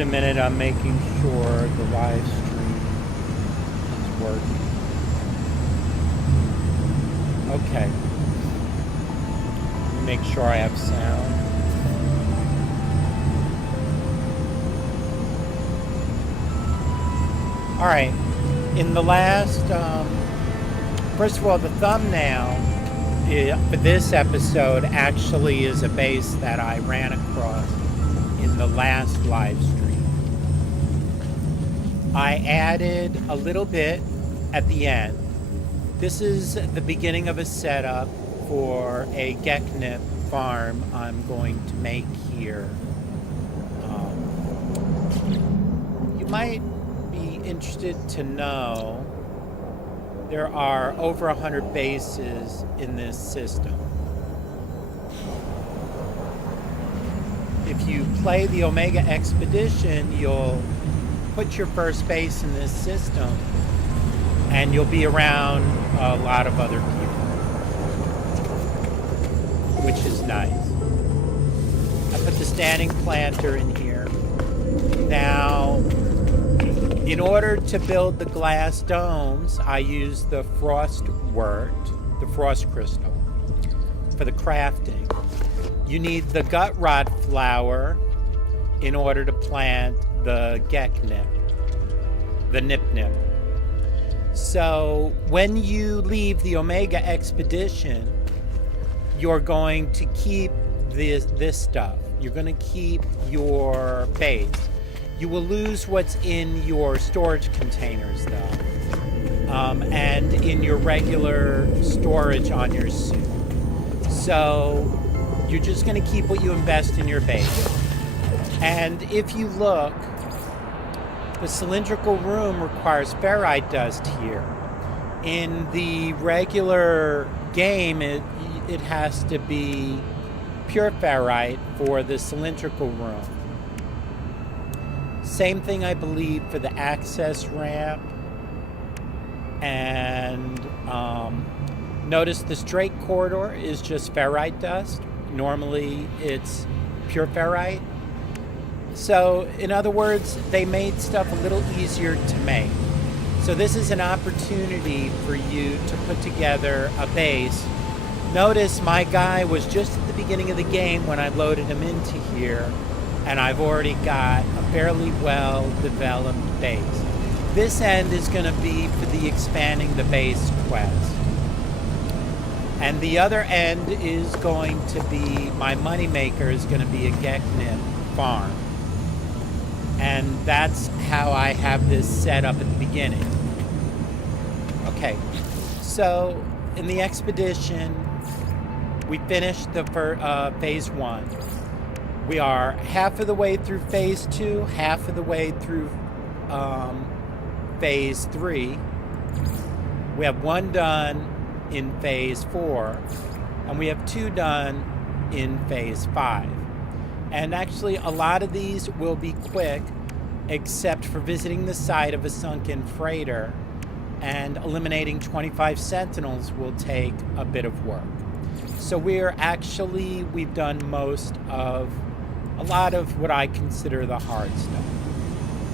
it a minute. I'm making sure the live stream is working. Okay. Let me make sure I have sound. All right. In the last, first of all, the thumbnail for this episode actually is a base that I ran across in the last live stream. I added a little bit at the end. This is the beginning of a setup for a Geknip farm I'm going to make here. You might be interested to know there are over 100 bases in this system. If you play the Omega Expedition, you'll put your first base in this system and you'll be around a lot of other people, which is nice. I put the standing planter in here. Now, in order to build the glass domes, I use the frost wort, the frost crystal, for the crafting. You need the gut rot flower in order to plant the Geknip, the nip-nip. So when you leave the Omega Expedition, you're going to keep this stuff. You're going to keep your base. You will lose what's in your storage containers, though, and in your regular storage on your suit. So you're just going to keep what you invest in your base. And if you look, the cylindrical room requires ferrite dust here. In the regular game, it has to be pure ferrite for the cylindrical room. Same thing, I believe, for the access ramp. And notice the straight corridor is just ferrite dust. Normally, it's pure ferrite. So, in other words, they made stuff a little easier to make. So this is an opportunity for you to put together a base. Notice my guy was just at the beginning of the game when I loaded him into here, and I've already got a fairly well-developed base. This end is going to be for the expanding the base quest. And the other end is going to be, my moneymaker is going to be a Geknip farm. And that's how I have this set up at the beginning. Okay, so in the expedition, we finished the phase 1. We are half of the way through phase 2, half of the way through phase 3. We have 1 done in phase 4, and we have 2 done in phase 5. And actually, a lot of these will be quick, except for visiting the site of a sunken freighter, and eliminating 25 sentinels will take a bit of work. So we've done a lot of what I consider the hard stuff.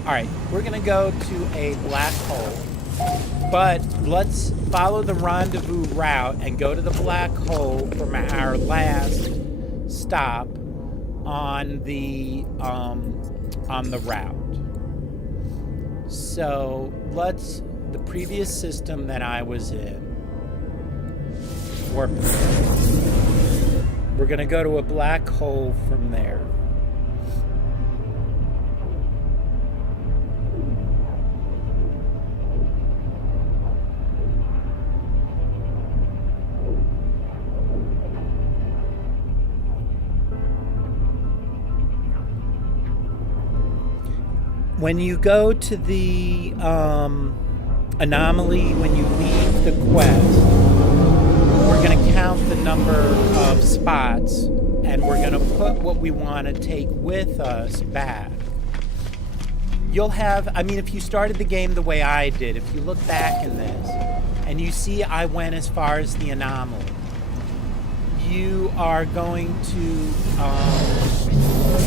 All right, we're gonna go to a black hole, but let's follow the rendezvous route and go to the black hole from our last stop on the route. So the previous system that I was in, we're going to go to a black hole from there. When you go to the anomaly, when you leave the quest, we're going to count the number of spots, and we're going to put what we want to take with us back. You'll have, if you started the game the way I did, if you look back in this, and you see I went as far as the anomaly, you are going to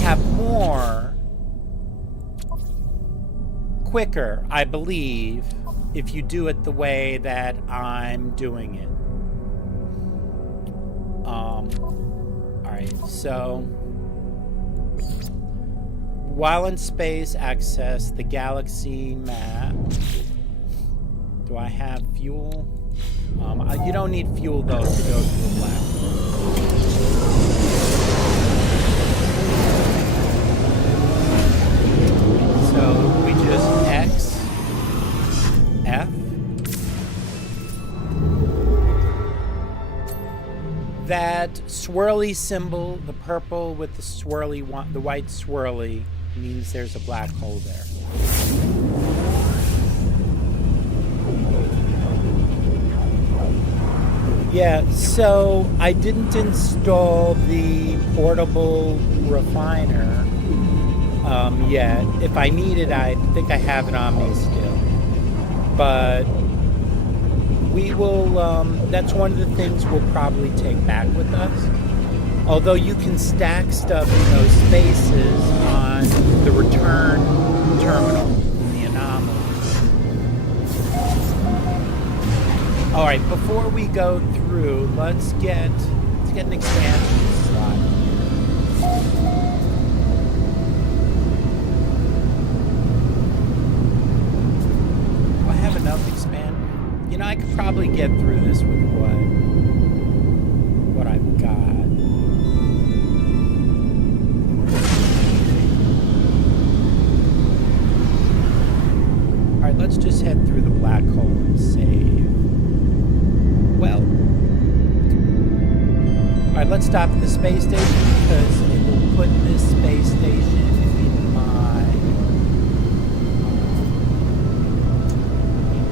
have more quicker, I believe, if you do it the way that I'm doing it. Alright, so while in space, access the galaxy map. Do I have fuel? You don't need fuel though to go to the black hole. So we just X, F. That swirly symbol, the purple with the swirly one, the white swirly, means there's a black hole there. Yeah, so I didn't install the portable refiner yet. If I need it, I think I have it on me still. But we will, that's one of the things we'll probably take back with us. Although you can stack stuff in those spaces on the return terminal in the anomaly. All right, before we go through, let's get an expansion slot here. Do I have enough expand? You know, I could probably get through this with what I've got. All right, let's just head through the black hole and save. Well, all right, let's stop at the space station because it will put this space station in my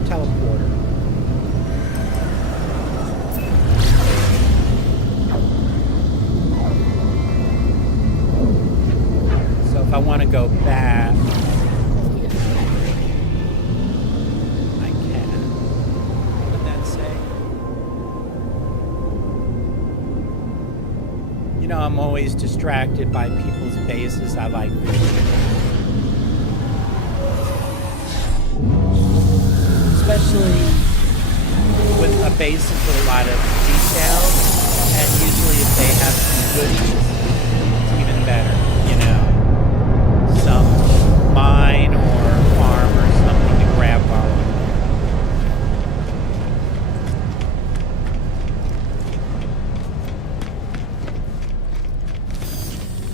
teleporter. So if I want to go back, you know, I'm always distracted by people's bases. I like visiting. Especially with a base with a lot of details. And usually if they have some goodies, it's even better, you know. Some mine or farm or something to grab while I'm there.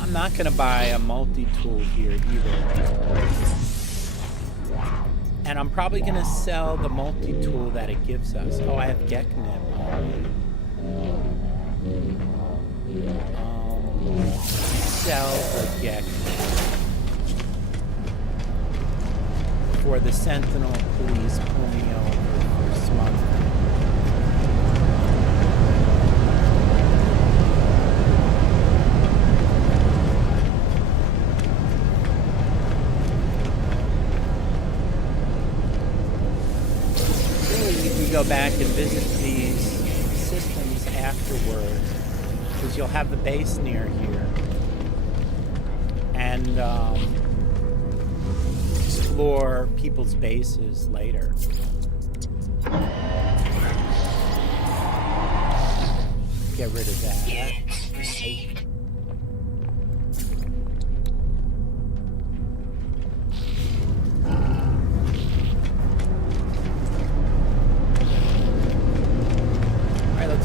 I'm not going to buy a multi-tool here either. And I'm probably going to sell the multi-tool that it gives us. Oh, I have Geknip. Sell the Geknip. For the Sentinel police pull me over for smuggling. Go back and visit these systems afterwards because you'll have the base near here and explore people's bases later. Get rid of that.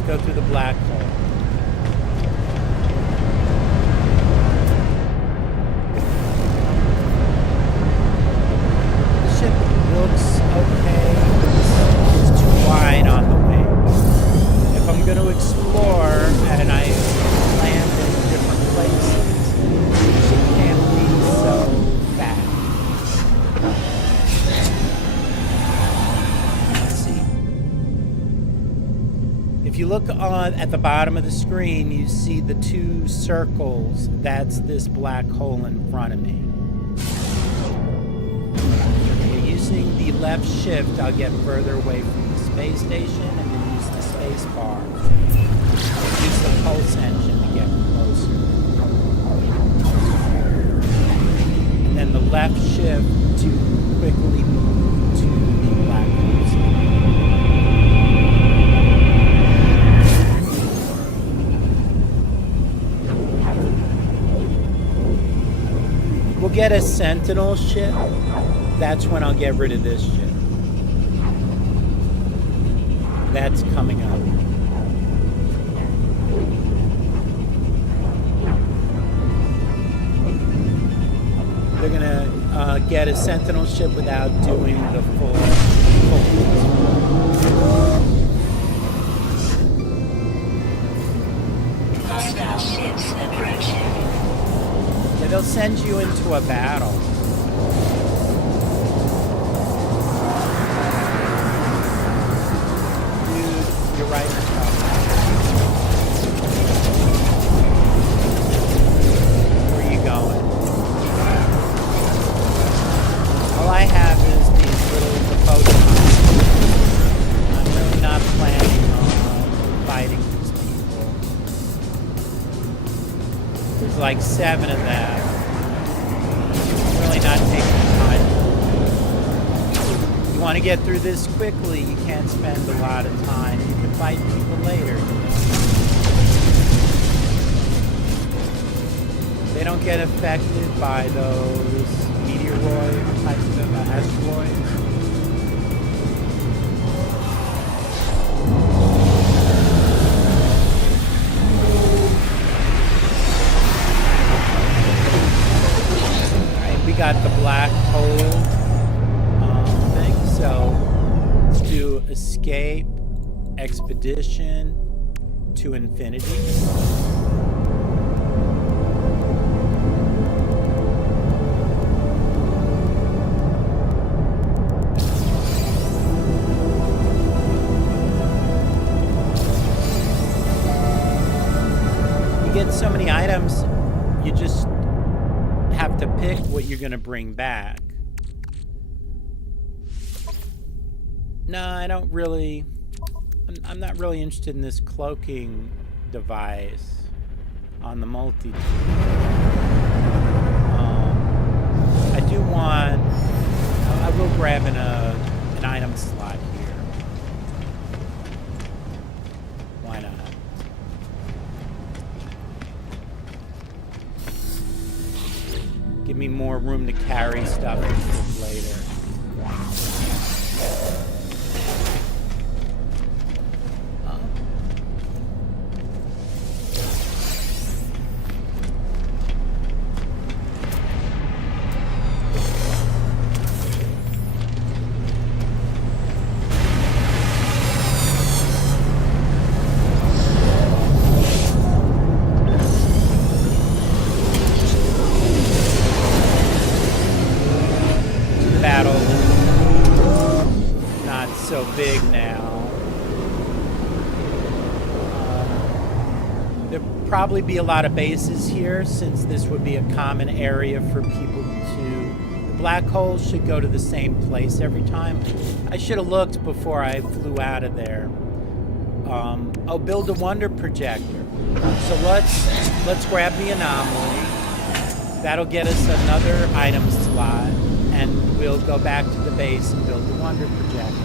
Go through the black hole. The ship looks okay. It's too wide on the wing. If I'm going to explore and I land in different places, the ship can't be so fast. If you look at the bottom of the screen, you see the two circles. That's this black hole in front of me. Okay, using the left shift, I'll get further away from the space station and then use the space bar. Use the pulse engine to get closer. And then the left shift to quickly move to the black holes. We'll get a sentinel ship. That's when I'll get rid of this ship. That's coming up. They're gonna get a sentinel ship without doing the full. Hostile ships approaching. Yeah, they'll send you into a battle. Dude, you're right. Where are you going? All I have is these little Pokemon. I'm really not planning on fighting these people. There's like 7 of them. I'm really not taking time. You want to get through this quickly, you can't spend a lot of time. You can fight people later. They don't get affected by those meteoroid types of asteroids. Alright, we got the black hole thing, so let's do escape, expedition to infinity. Get so many items, you just have to pick what you're going to bring back. No, I don't really... I'm not really interested in this cloaking device on the multi. I do want... I will grab an item slot here. Why not? Give me more room to carry stuff later. Big now. There'll probably be a lot of bases here since this would be a common area for people to... The black holes should go to the same place every time. I should have looked before I flew out of there. I'll build a wonder projector. So let's grab the anomaly. That'll get us another item slot, and we'll go back to the base and build the wonder projector.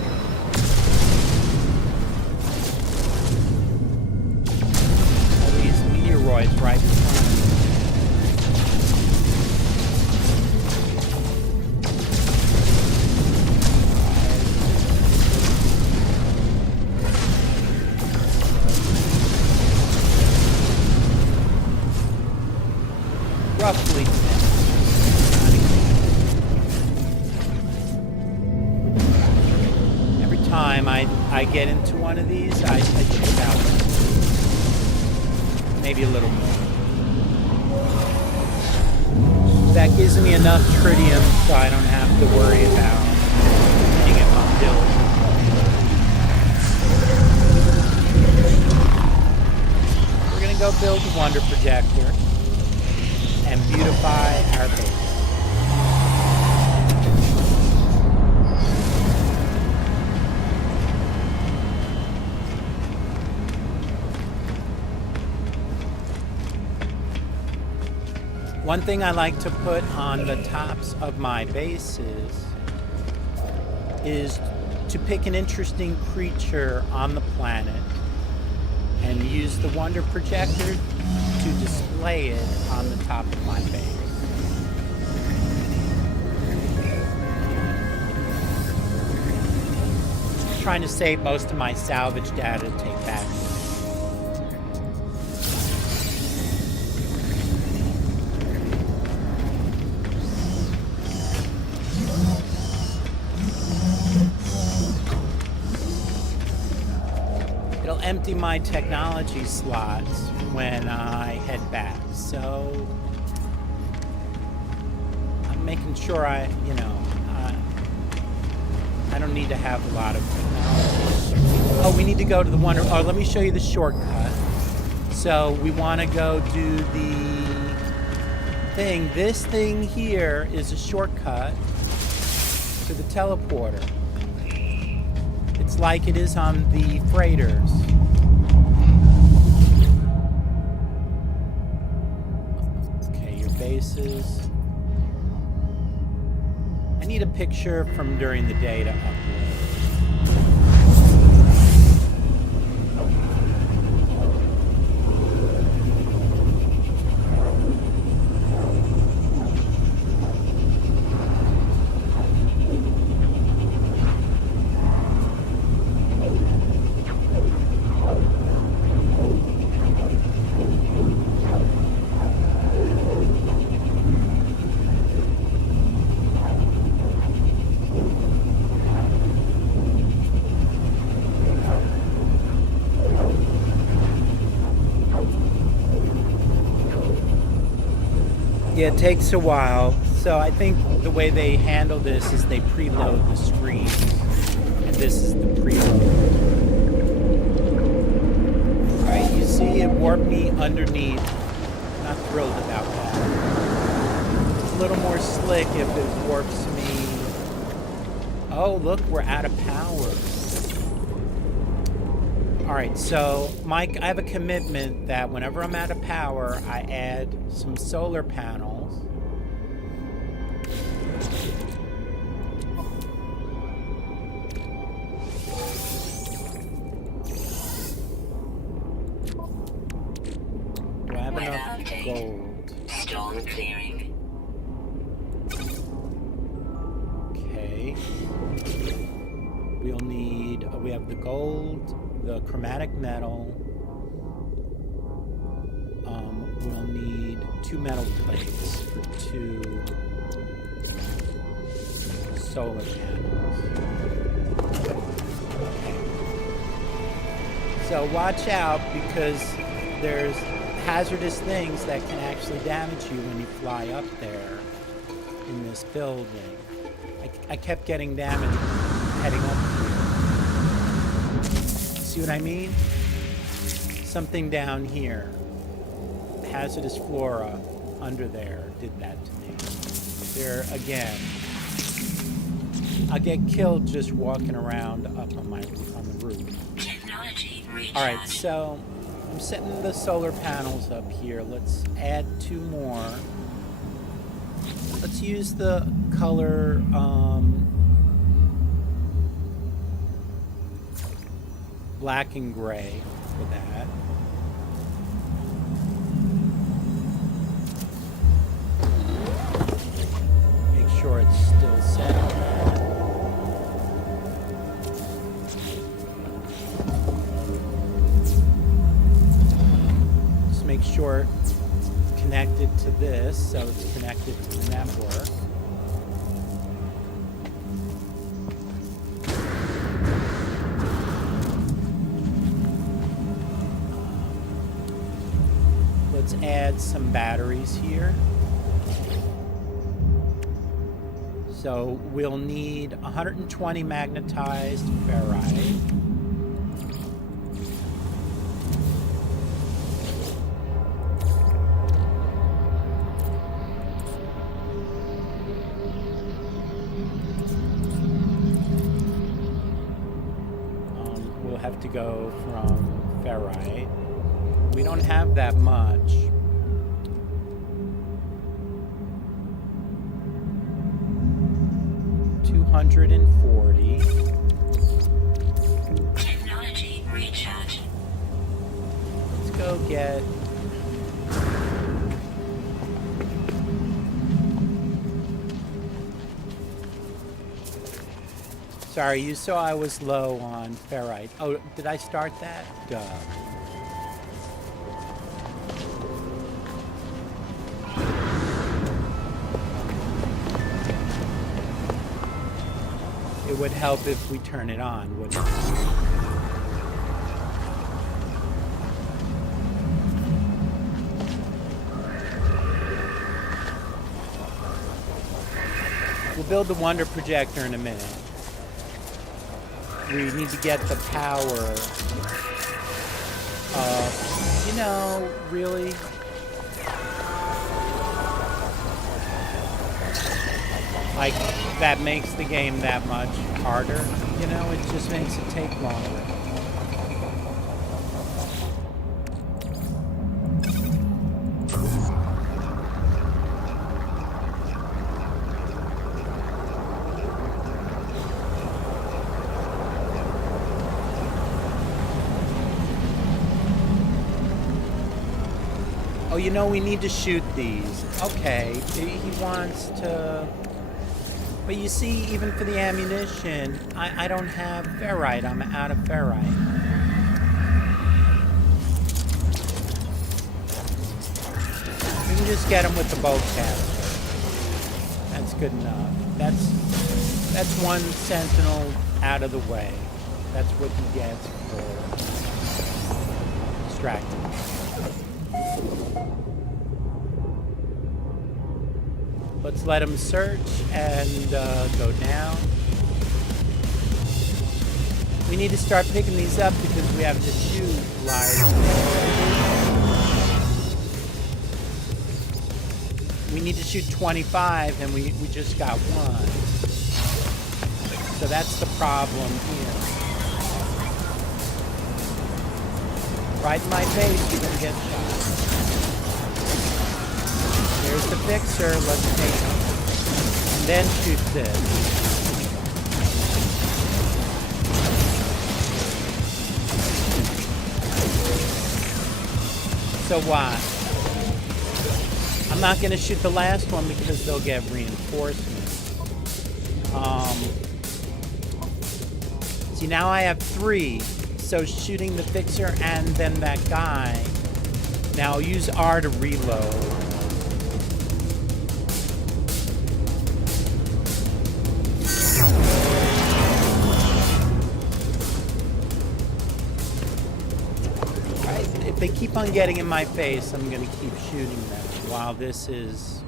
Meteoroids right in front of roughly 10. Every time I get into one of these, I take about maybe a little more. That gives me enough tritium so I don't have to worry about getting it on diligent. We're gonna go build a wonder projector and beautify our base. One thing I like to put on the tops of my bases is to pick an interesting creature on the planet and use the Wonder Projector to display it on the top of my base. Trying to save most of my salvage data to take back. It'll empty my technology slots when I head back. So I'm making sure I don't need to have a lot of technology. Oh, we need to go to the Wonder... Oh, let me show you the shortcut. So we want to go do the thing. This thing here is a shortcut to the teleporter. It's like it is on the freighters. Okay, your bases. I need a picture from during the day to upload. Yeah, it takes a while. So I think the way they handle this is they preload the screen. And this is the preload. Alright, you see it warped me underneath. Not thrilled about that. It's a little more slick if it warps me. Oh, look, we're out of power. Alright, so Mike, I have a commitment that whenever I'm out of power, I add some solar panels. Do I have enough gold? Storm clearing. Okay. We'll need, we have the gold, the chromatic metal. We'll need 2 metal plates for 2 solar panels. Okay. So watch out, because there's hazardous things that can actually damage you when you fly up there in this building. I kept getting damage heading up here. See what I mean? Something down here. Hazardous flora under there did that to me. There again. I get killed just walking around up on the roof. All right, so I'm setting the solar panels up here. Let's add 2 more. Let's use the color black and gray for that. Make sure it's still set. Just make sure it's connected to this, so it's connected to the network. Let's add some batteries here. So we'll need 120 magnetized ferrite. We'll have to go from ferrite. We don't have that much. $240. 40. Technology recharge. Let's go get... Sorry, you saw I was low on ferrite. Oh, did I start that? Duh. It would help if we turn it on, wouldn't it? We'll build the wonder projector in a minute. We need to get the power of, you know, really. Like, that makes the game that much harder, you know? It just makes it take longer. Oh, you know, we need to shoot these. Okay, he wants to... But you see, even for the ammunition, I don't have ferrite. I'm out of ferrite. We can just get him with the bowcaster. That's good enough. That's one sentinel out of the way. That's what he gets for distracting. Let's let him search and go down. We need to start picking these up because we have to shoot live. We need to shoot 25 and we just got one. So that's the problem here. Right in my face, you're gonna get shot. There's the fixer, let's take him. And then shoot this. So what? I'm not going to shoot the last one because they'll get reinforcements. See, now I have 3. So shooting the fixer and then that guy. Now I'll use R to reload. If they keep on getting in my face, I'm going to keep shooting them while this is...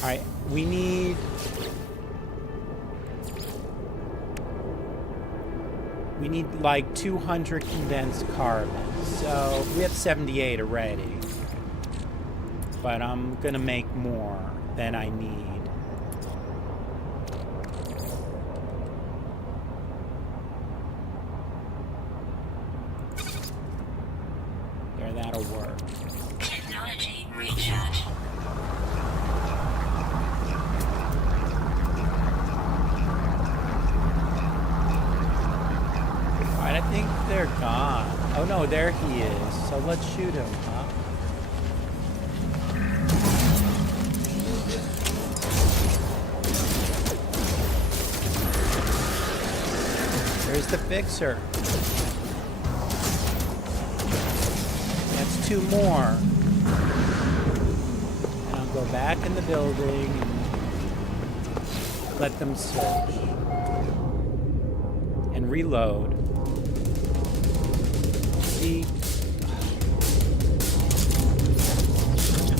Alright, we need... We need like 200 condensed carbon. So we have 78 already. But I'm going to make more than I need. That'll work. Technology recharge. Alright, I think they're gone. Oh no, there he is. So let's shoot him, huh? There's the fixer. 2 more. And I'll go back in the building and let them search. And reload. See?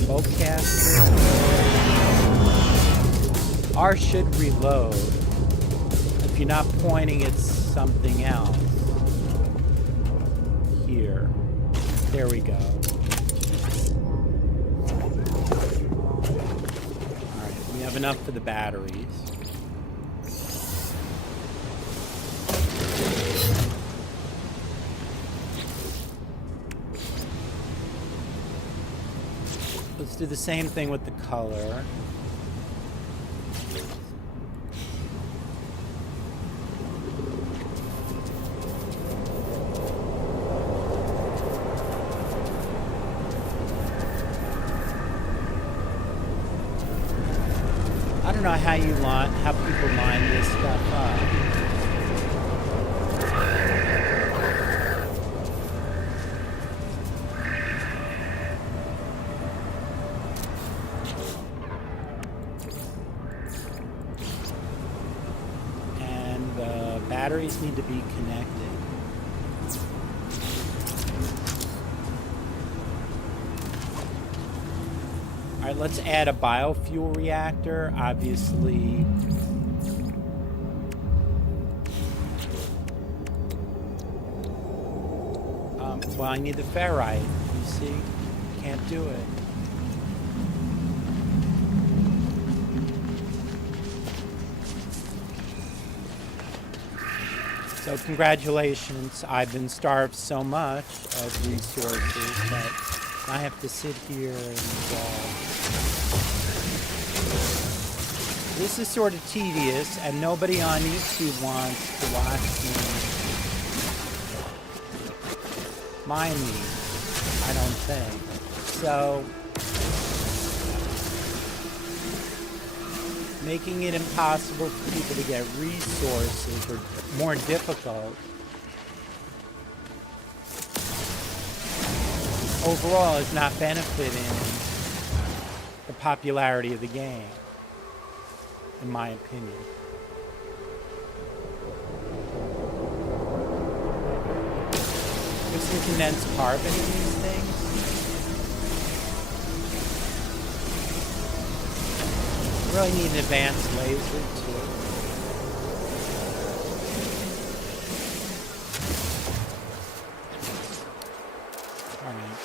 Bowcaster. R should reload. If you're not pointing, it's something else. Here. There we go. Alright, we have enough for the batteries. Let's do the same thing with the color. don't know how how people line this stuff up. And the batteries need to be connected. All right, let's add a biofuel reactor, obviously. Well, I need the ferrite, you see? Can't do it. So congratulations, I've been starved so much of resources that I have to sit here and this is sort of tedious, and nobody on YouTube wants to watch me mine these, I don't think. So, making it impossible for people to get resources, or more difficult, overall is not benefiting the popularity of the game, in my opinion. There's some condensed carbon in these things. Really need an advanced laser too. Alright.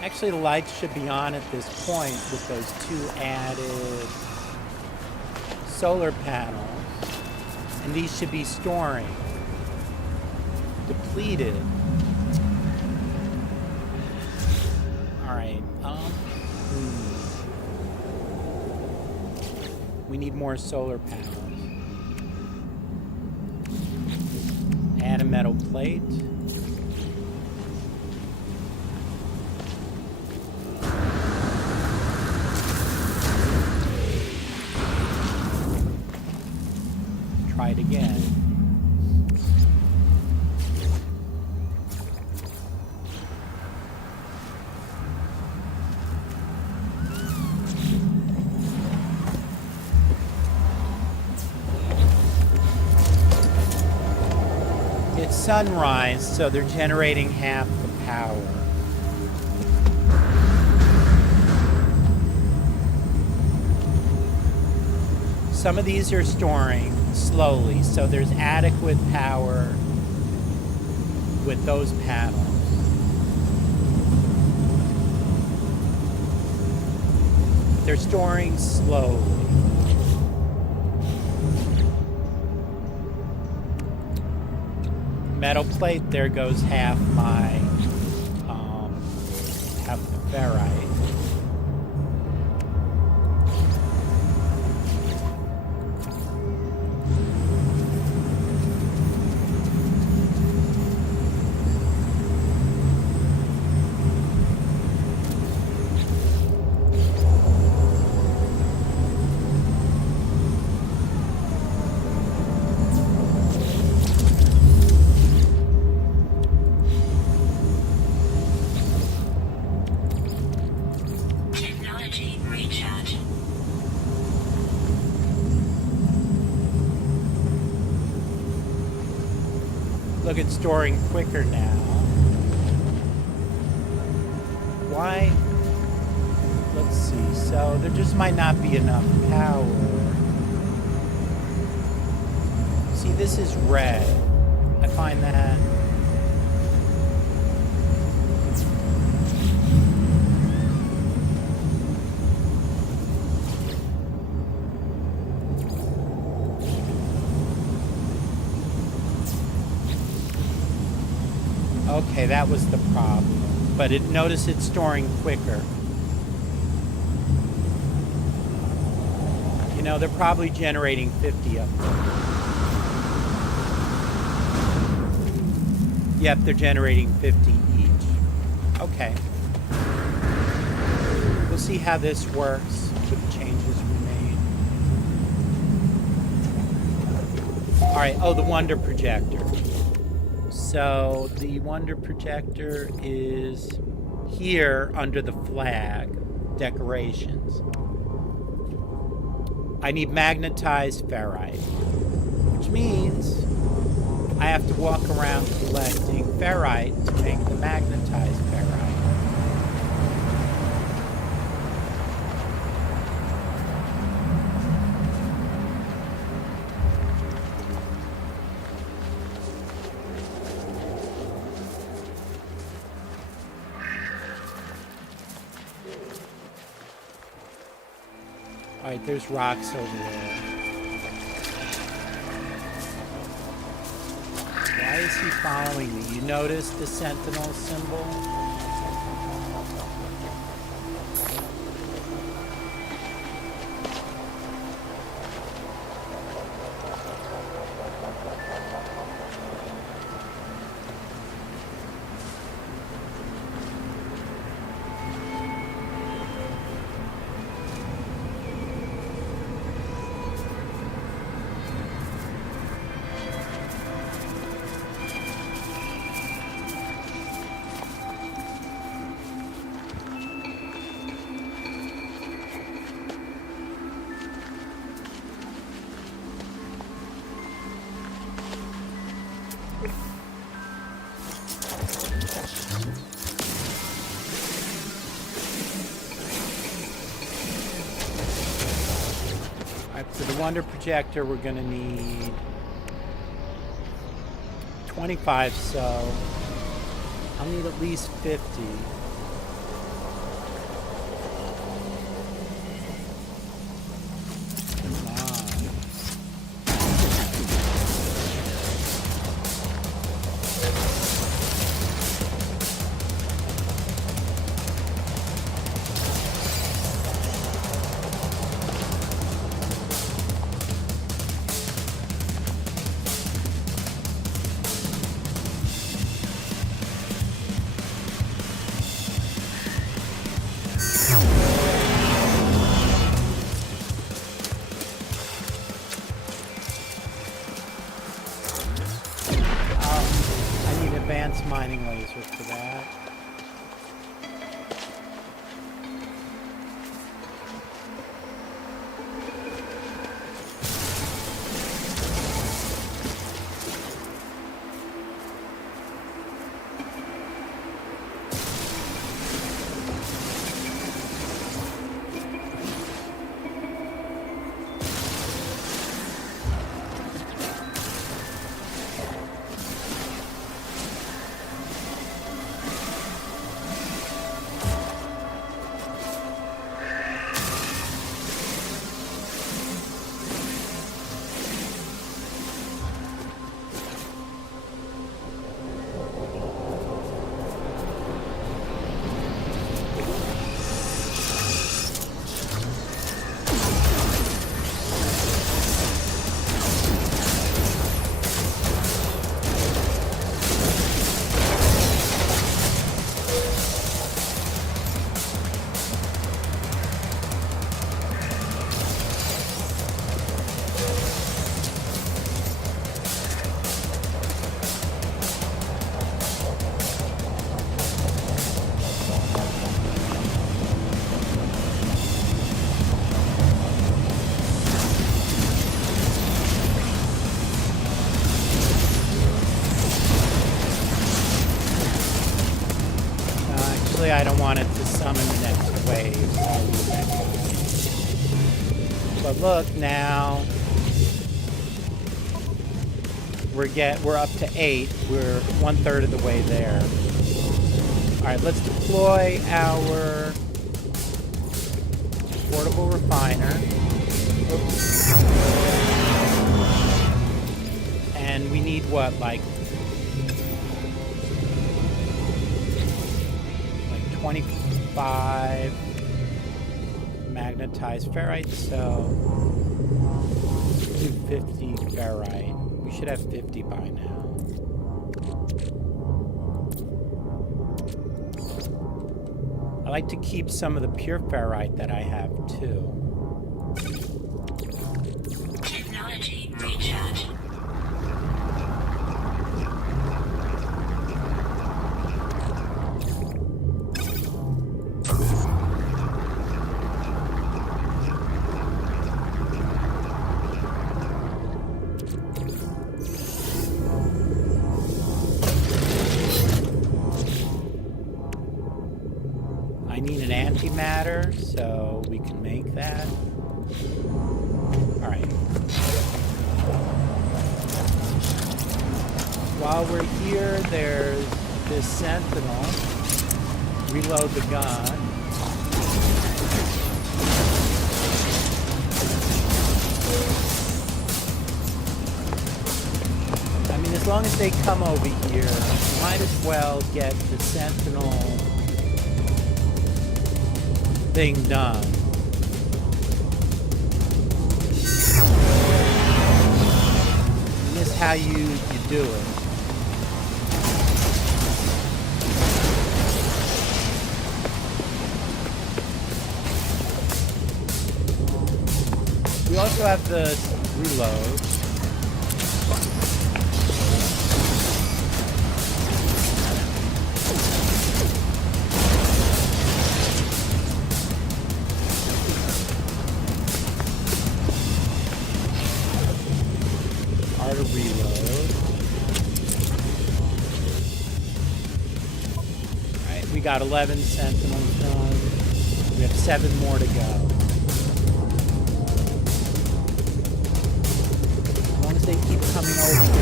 Actually, the lights should be on at this point with those 2 added solar panels. And these should be storing. Depleted. Alright, we need more solar panels. Add a metal plate. Try it again. It's sunrise, so they're generating half the power. Some of these are storing slowly, so there's adequate power with those panels. They're storing slowly. Metal plate, there goes half my, half the ferrite. Look, it's storing quicker now. Why? Let's see. So there just might not be enough power. See, this is red. I find that. Okay, that was the problem. But notice it's storing quicker. You know, they're probably generating 50 of them. Yep, they're generating 50 each. Okay. We'll see how this works with the changes we made. All right, oh, the wonder projector. So the wonder projector is here under the flag, decorations. I need magnetized ferrite, which means I have to walk around collecting ferrite to make the magnetized ferrite. All right, there's rocks over there. Why is he following me? You notice the sentinel symbol? For the wonder projector, we're going to need 25, so I'll need at least 50. Come on. Advanced mining laser for that. I don't want it to summon the next wave. But look now, we're up to 8. We're 1/3 of the way there. All right, let's deploy our portable refiner. Oops. And we need what, like 25 magnetized ferrite, so 250 ferrite. We should have 50 by now. I like to keep some of the pure ferrite that I have too. Technology recharge. I need an antimatter, so we can make that. All right. While we're here, there's this sentinel. Reload the gun. I mean, as long as they come over here, might as well get the sentinel thing done. And this is how you do it. We also have the reload. To reload. Alright, we got 11 sentinels done. We have 7 more to go. As long as they keep coming over,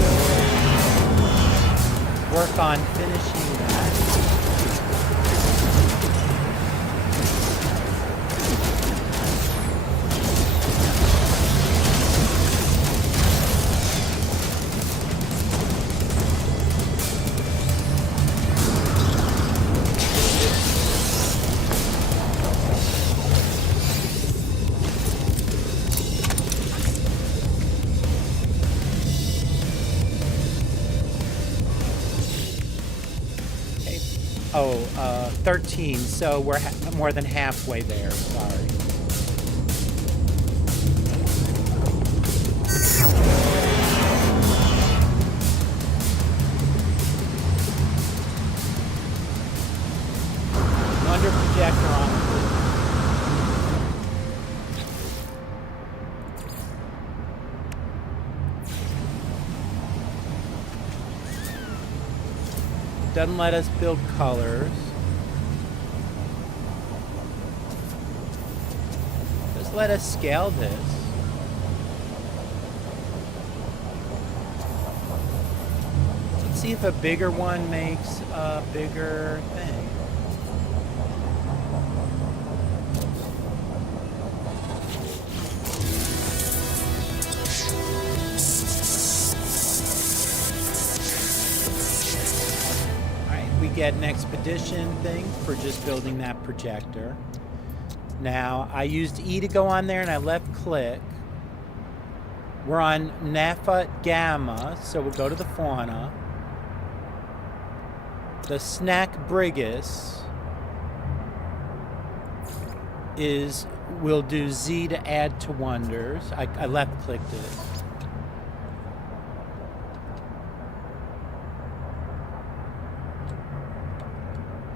work on finishing that. Oh, 13, so we're more than halfway there, sorry. Wonder projector on. Doesn't let us build colors. Just let us scale this. Let's see if a bigger one makes a bigger thing. Get an expedition thing for just building that projector. Now, I used E to go on there and I left click. We're on Napha Gamma, so we'll go to the fauna. The snack Brigus is, we'll do Z to add to wonders. I left clicked it.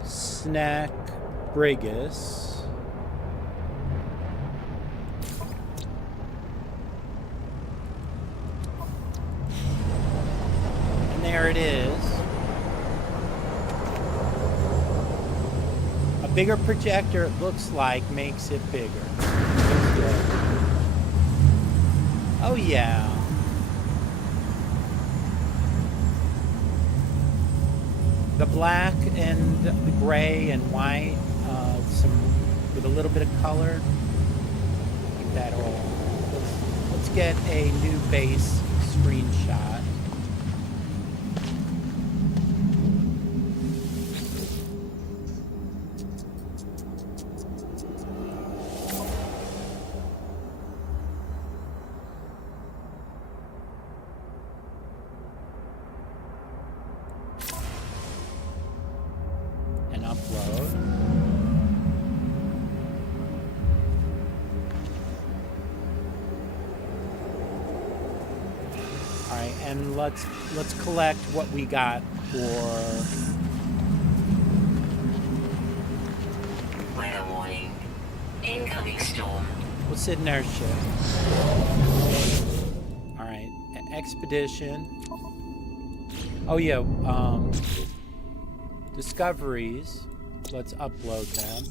Snack Brigus. And there it is. A bigger projector, it looks like, makes it bigger. Oh yeah. The black and the gray and white, some with a little bit of color. Keep that all. Let's get a new base screenshot. Upload. and let's collect what we got for. Weather warning. Incoming storm. We'll sit in our ship. All right, expedition. Oh yeah, discoveries. Let's upload them.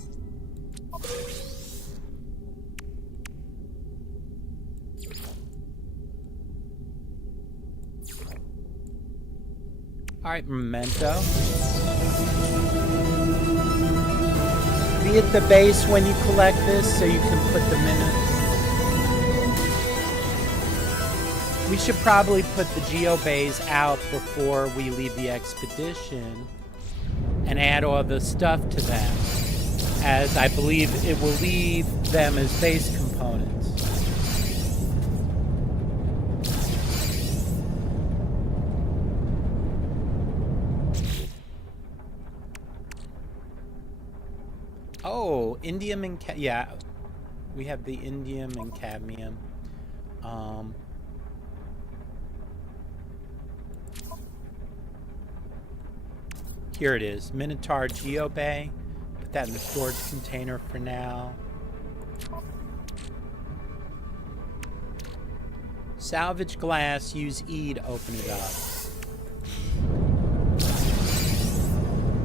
All right, memento. Be at the base when you collect this so you can put the minutes. We should probably put the geobays out before we leave the expedition and add all the stuff to them, as I believe it will leave them as base components. Oh, indium and yeah, we have the indium and cadmium. Here it is, Minotaur Geobay. Put that in the storage container for now. Salvage glass, use E to open it up.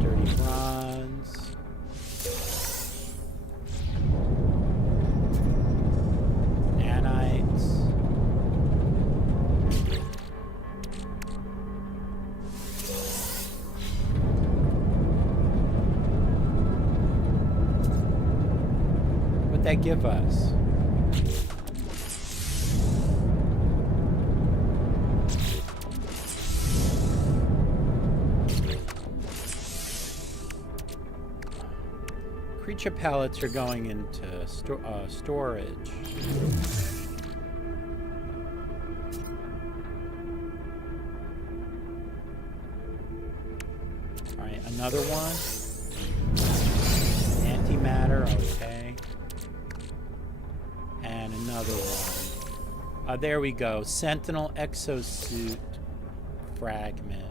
Dirty bronze. Nanites. What'd that give us? Creature pellets are going into storage. All right, another one. Antimatter, okay. And another one. There we go. Sentinel exosuit fragment.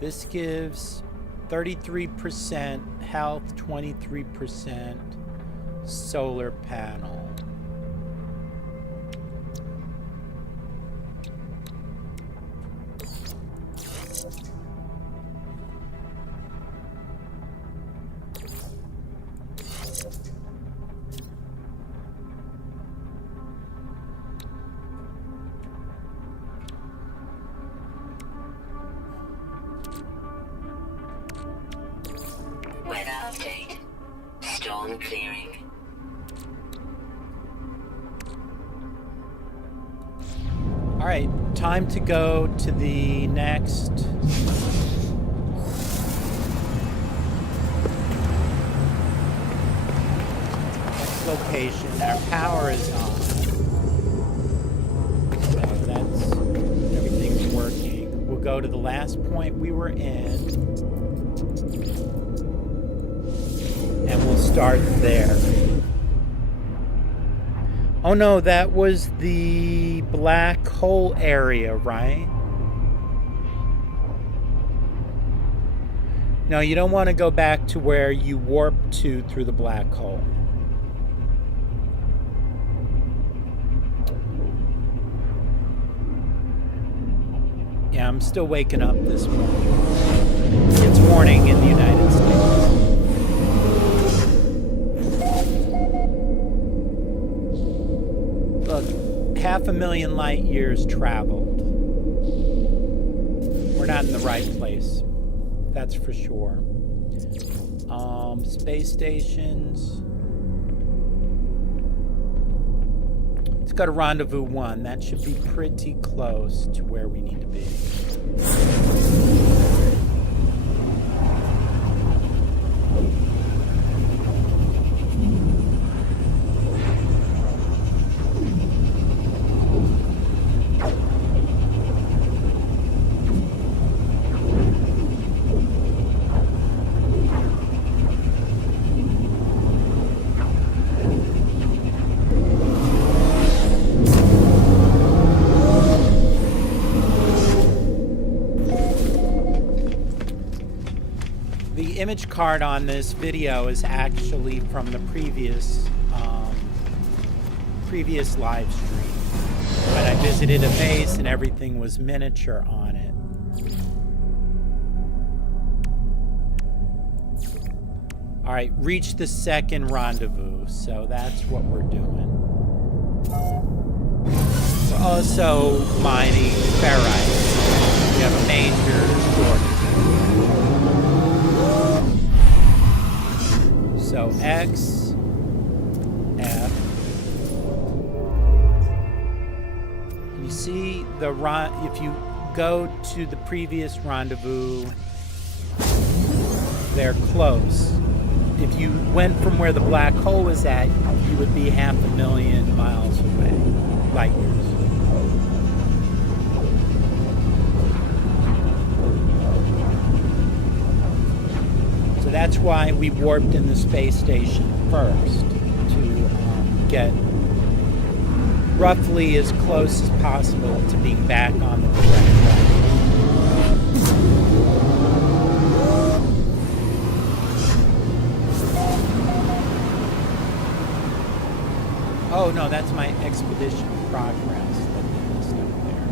This gives 33% health, 23% solar panel. Weather update. Storm clearing. All right, time to go to the next location. Our power is on. So that's everything's working. We'll go to the last point we were in. And we'll start there. Oh no, that was the black hole area, right? No, you don't want to go back to where you warped to through the black hole. Yeah, I'm still waking up this morning. It's morning in the United States. Look, 500,000 light years traveled. We're not in the right place. That's for sure. Space stations. Let's go to Rendezvous 1. That should be pretty close to where we need to be. the image card on this video is actually from the previous live stream. But I visited a base and everything was miniature on it. All right, reach the second rendezvous, so that's what we're doing. We're also mining ferrite. We have a major shortage. So X, F. You see the if you go to the previous rendezvous, they're close. If you went from where the black hole was at, you would be 500,000 miles away, light years. So that's why we warped in the space station first, to get roughly as close as possible to being back on the correct track. Oh no, that's my expedition progress that they missed up there.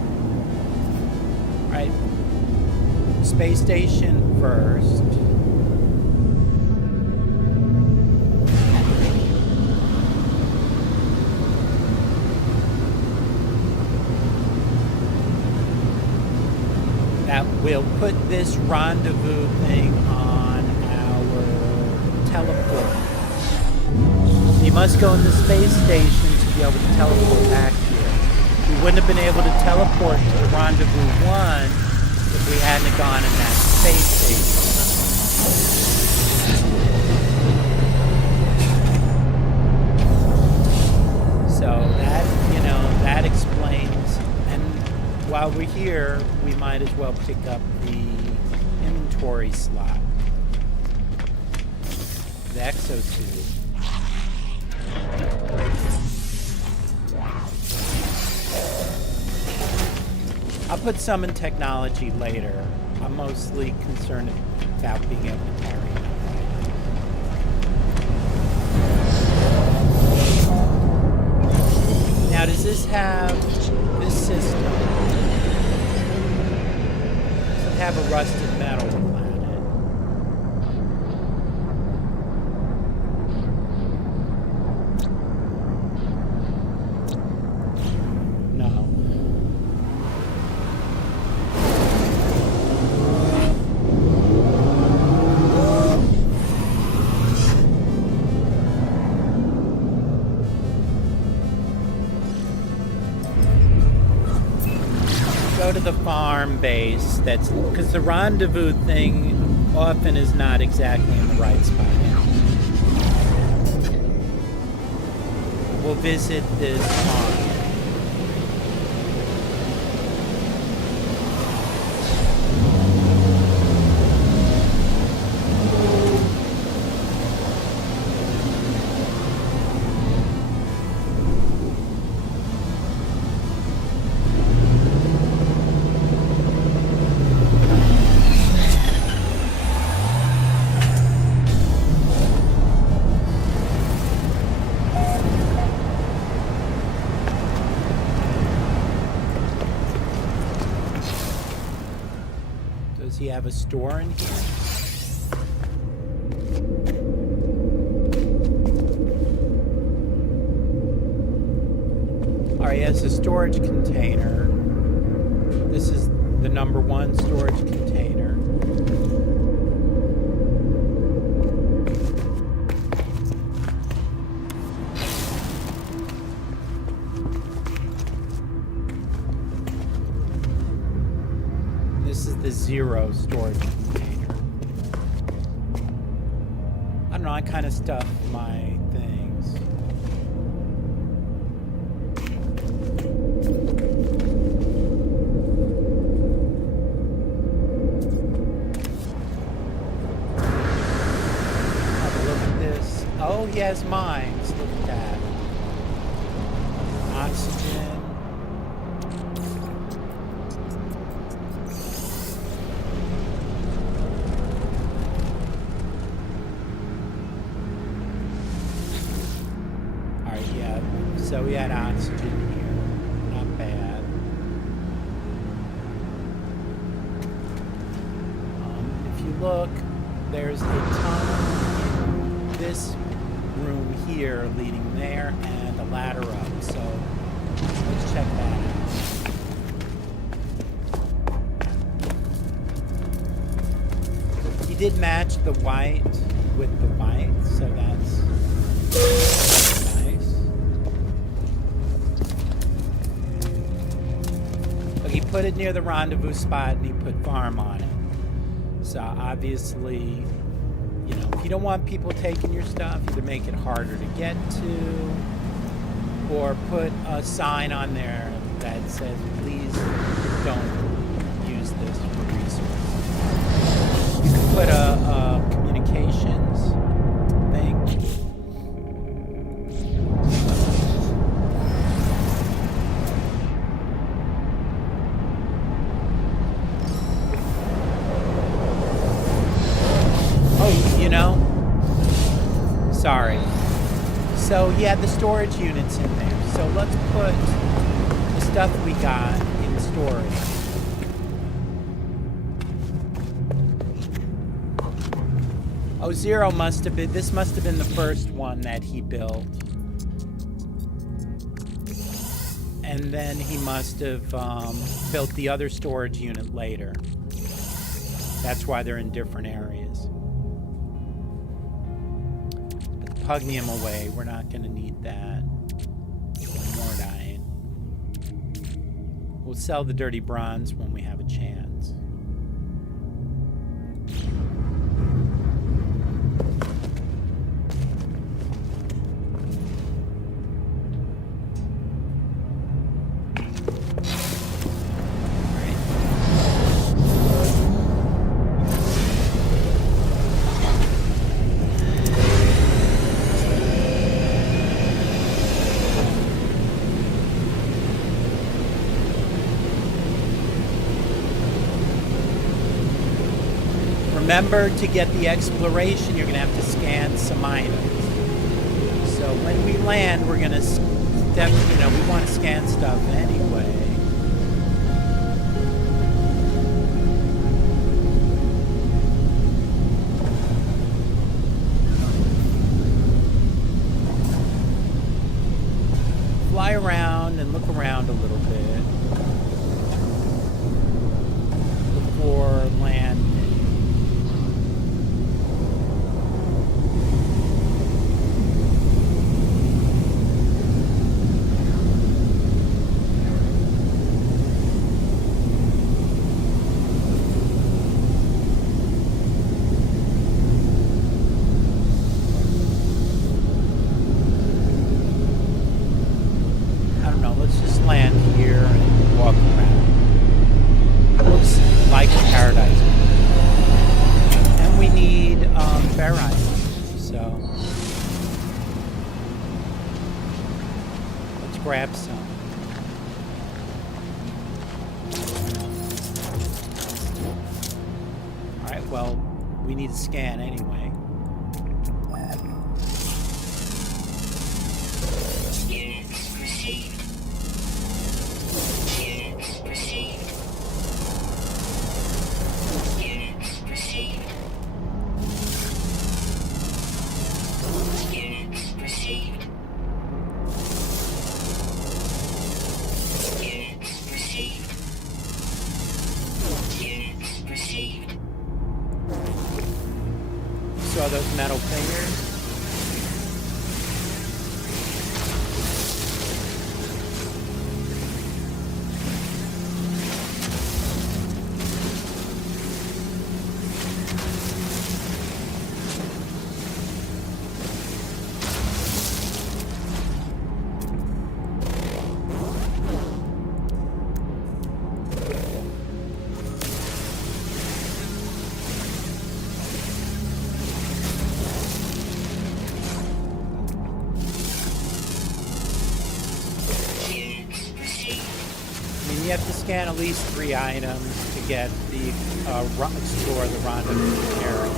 Alright. Space station first. That will put this rendezvous thing on our teleport. You must go in the space station to be able to teleport back here. We wouldn't have been able to teleport to the rendezvous 1 if we hadn't gone in that space station. So that, that explains. And while we're here, we might as well pick up the inventory slot. The exotube. I'll put some in technology later. I'm mostly concerned about being able to carry it. Now, does this have this system? Does it have a rusted metal planet? To the farm base, that's because the rendezvous thing often is not exactly in the right spot. We'll visit this farm. Does he have a store in here? Alright, he has a storage container. This is the number 1 storage container. This is the 0 storage container. I don't know, I kind of stuff my things. Have a look at this. Oh, he has mines. Look at that. Oxygen. we had oxygen here. Not bad. If you look, there's a tunnel in this room here leading there and a ladder up. So let's check that out. He did match the white with the white, so that's nice. But he put it near the rendezvous spot and he put farm on it. So obviously, you know, if you don't want people taking your stuff, either make it harder to get to or put a sign on there that says, please don't use this for resources. You can put a communications thing. Oh, you know, sorry. So he had the storage units in there. So let's put the stuff we got in storage. Oh, Zero must have been, this must have been the first one that he built. And then he must have built the other storage unit later. That's why they're in different areas. Put the pugnium away. We're not going to need that. One more dying. We'll sell the dirty bronze when we have a chance. Remember, to get the exploration, you're going to have to scan some items. So when we land, we're going to step, you know, we want to scan stuff anyway. Fly around and look around a little bit before landing. Grab some. Alright, well, we need to scan anyway. Units received. Units received. Units received. Units received. Saw those metal fingers? You have to scan at least 3 items to get the explore the rendezvous area.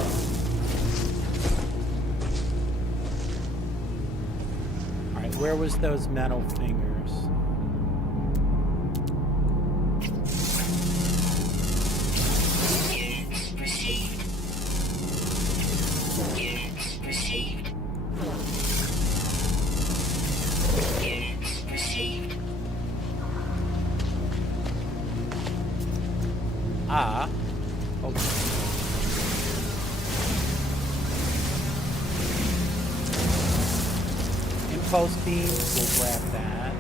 All right, Where was those metal fingers? Units received. Units received. Units received. Ah. Okay. Impulse beams, we'll grab that.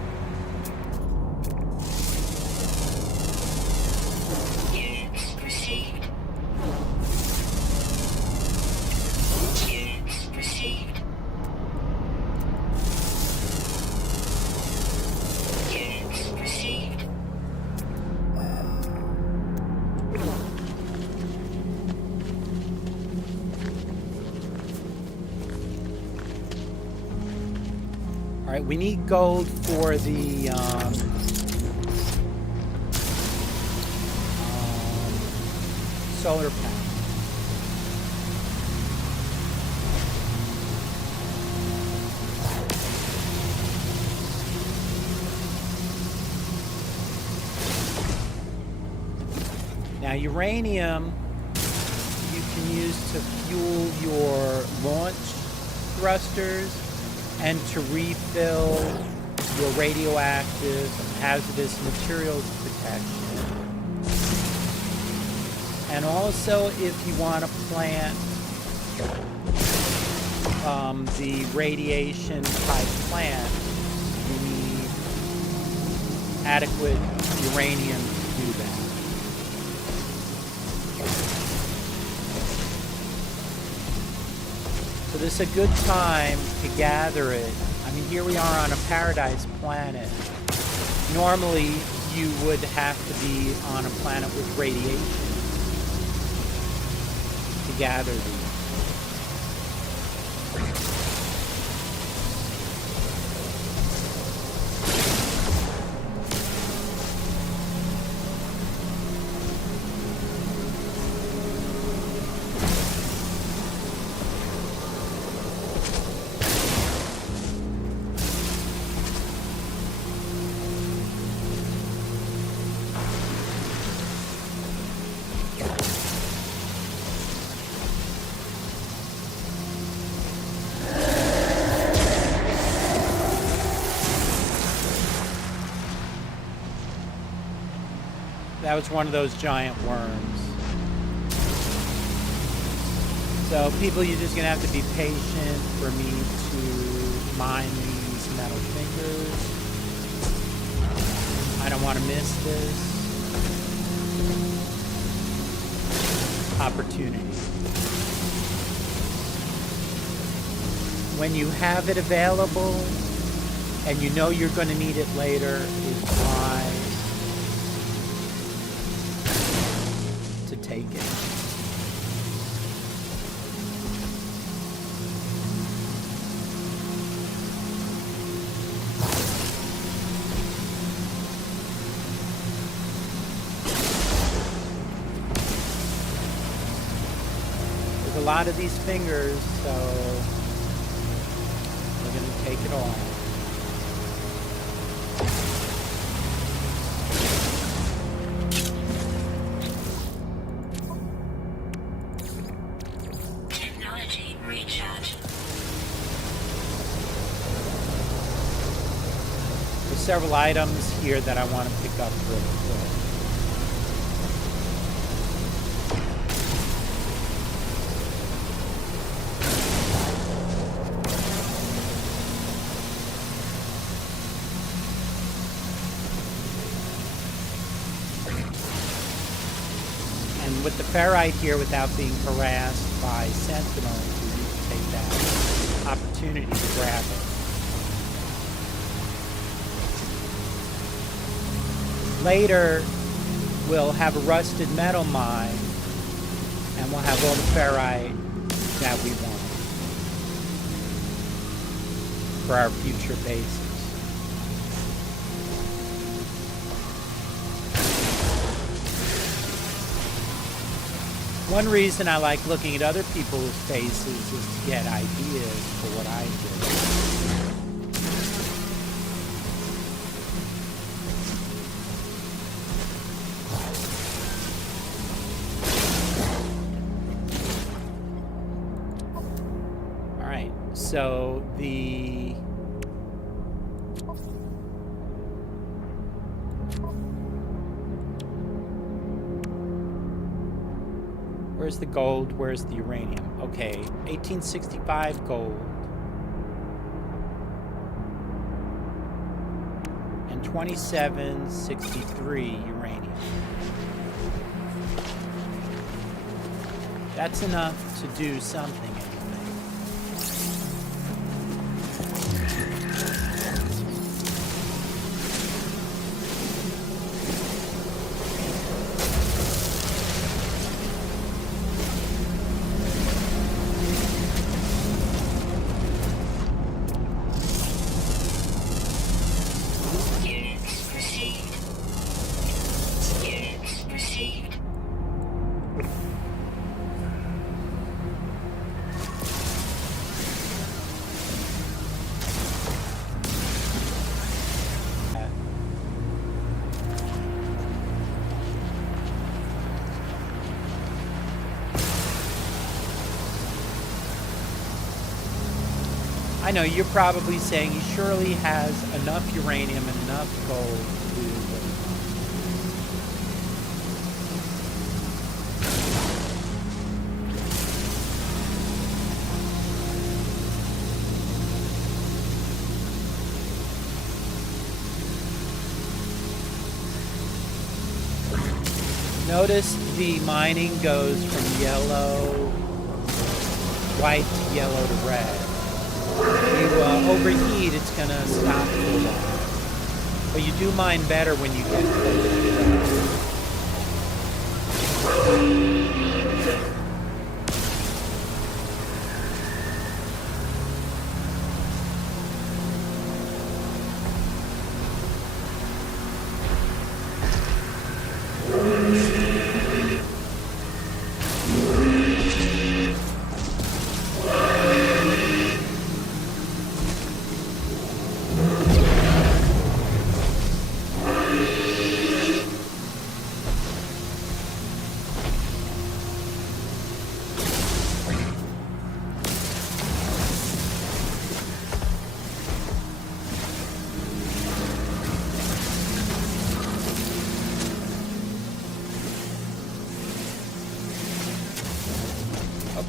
Units received. Units received. Units received. All right, we need gold for the solar panel. Now, uranium you can use to fuel your launch thrusters and to refill your radioactive and hazardous materials protection. And also, if you want to plant the radiation type plant, you need adequate uranium to do that. So this is a good time to gather it. I mean, here we are on a paradise planet. Normally, you would have to be on a planet with radiation to gather these. That was one of those giant worms. So people, you're just gonna have to be patient for me to mine these metal fingers. I don't want to miss this opportunity. When you have it available and you know you're going to need it later, it's wise to take it. There's a lot of these fingers, so we're going to take it all. Technology recharge. There's several items here that I want to pick up real quick. And with the ferrite here, without being harassed by sentinels, we need to take that opportunity to grab it. Later, we'll have a rusted metal mine, and we'll have all the ferrite that we want for our future bases. One reason I like looking at other people's faces is to get ideas for what I do. So the where's the gold? Where's the uranium? Okay, 1865 gold and 2763 uranium. That's enough to do something anyway. Units received. Units received. I know you're probably saying he surely has enough uranium and enough gold to do what he wants. Notice the mining goes from yellow, white to yellow to red. If you overheat, it's going to stop for a while. But you do mine better when you get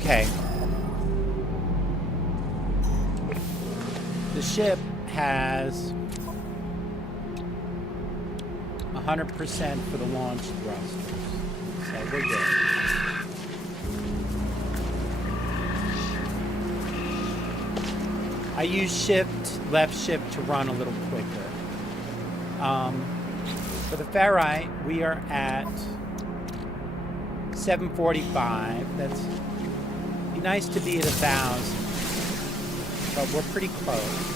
Okay. The ship has 100% for the launch thrusters, so we're good. I use left shift to run a little quicker. For the ferrite, we are at 745. That's be nice to be at 1,000, but we're pretty close.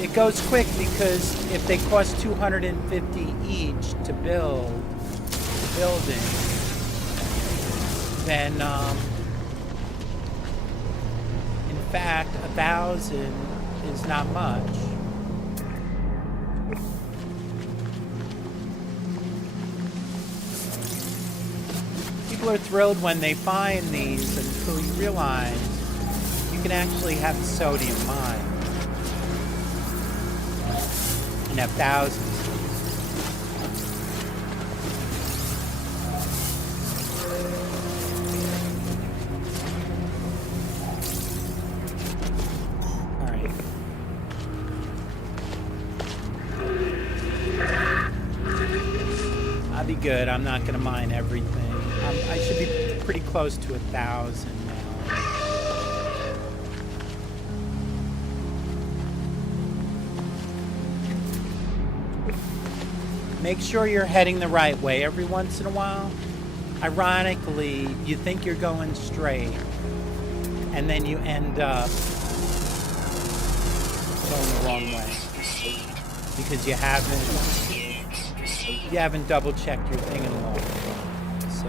It goes quick because if they cost 250 each to build the building, then in fact 1,000 is not much. People are thrilled when they find these until you realize you can actually have a sodium mine and have thousands. All right. I'll be good. I'm not going to mine everything. I should be pretty close to 1,000 now. Make sure you're heading the right way every once in a while. Ironically, you think you're going straight, and then you end up going the wrong way because you haven't double checked your thing in a long time. So.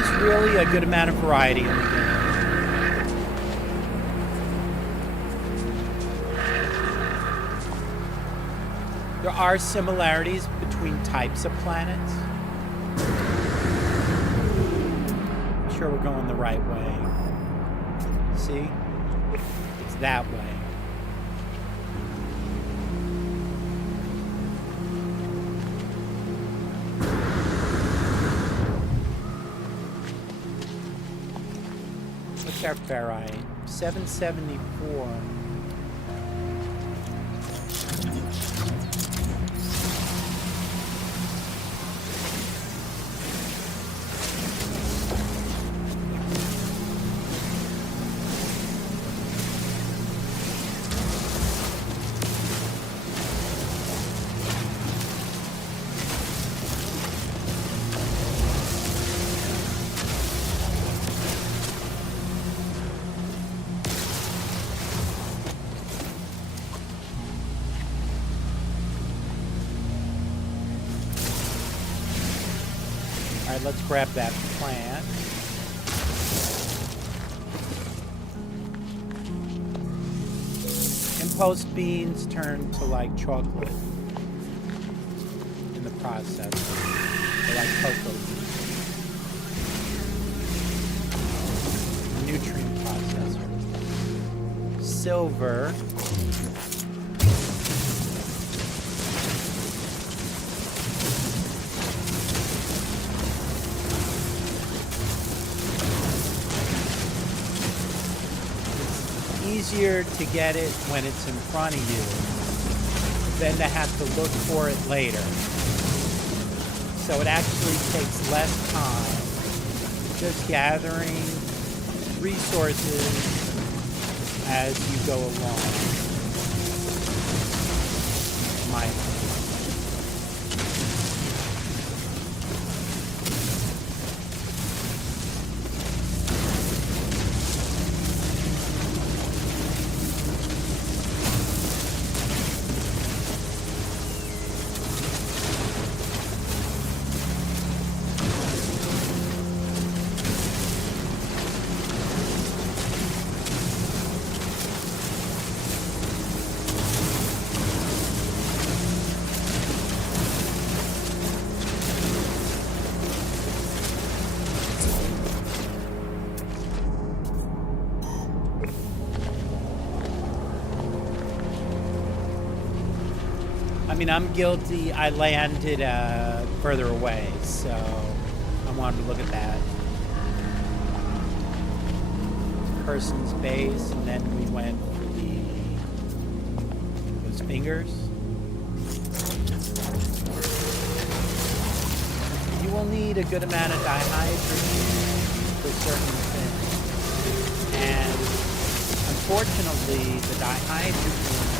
is really a good amount of variety in the game. There are similarities between types of planets. I'm sure we're going the right way. See? It's that way. What's our ferrite? 774. All right, let's grab that plant. Impulse beans turn to like chocolate in the process. They're like cocoa beans. Nutrient processor. Silver. Easier to get it when it's in front of you than to have to look for it later. So it actually takes less time just gathering resources as you go along. My I'm guilty. I landed further away, so I wanted to look at that person's base, and then we went for those fingers. You will need a good amount of dihydrogen for certain things, and unfortunately, the dihydrogen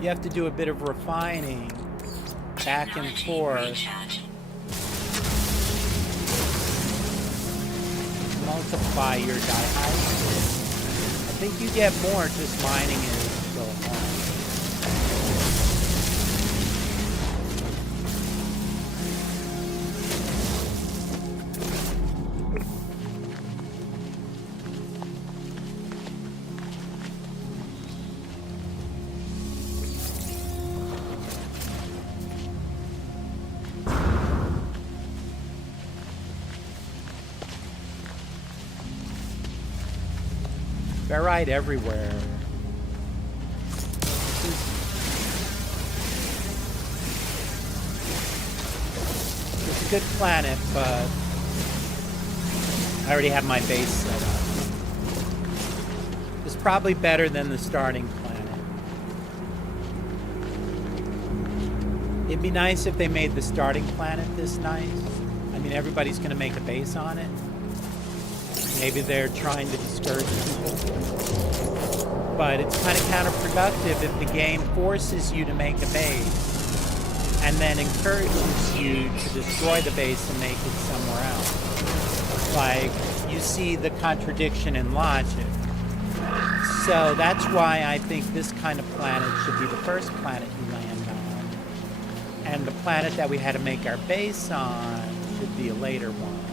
you have to do a bit of refining back and forth. Multiply your dihydrogen. I think you get more just mining it as you go along. Ferrite everywhere. It's a good planet, but I already have my base set up. It's probably better than the starting planet. It'd be nice if they made the starting planet this nice. I mean, everybody's going to make a base on it. Maybe they're trying to discourage people. But it's kind of counterproductive if the game forces you to make a base and then encourages you to destroy the base and make it somewhere else. Like, you see the contradiction in logic. So that's why I think this kind of planet should be the first planet you land on. And the planet that we had to make our base on should be a later one.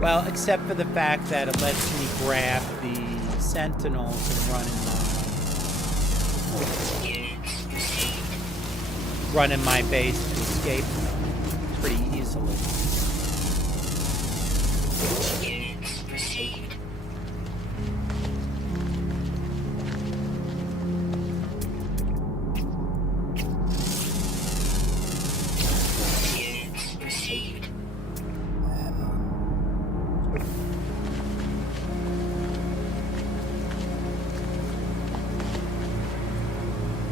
Well, except for the fact that it lets me grab the sentinels and run in my base and escape them pretty easily.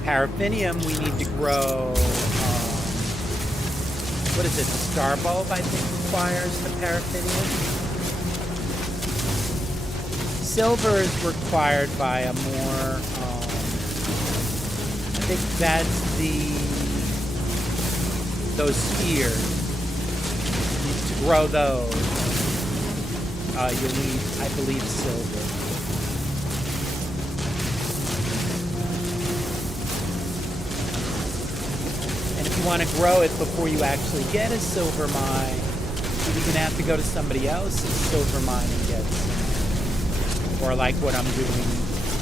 Paraffinium we need to grow, what is it, the star bulb I think requires the paraffinium? Silver is required by a more, I think that's those spheres. To grow those, you'll need, I believe, silver. If you want to grow it before you actually get a silver mine, you're going to have to go to somebody else's silver mine and get some. Or like what I'm doing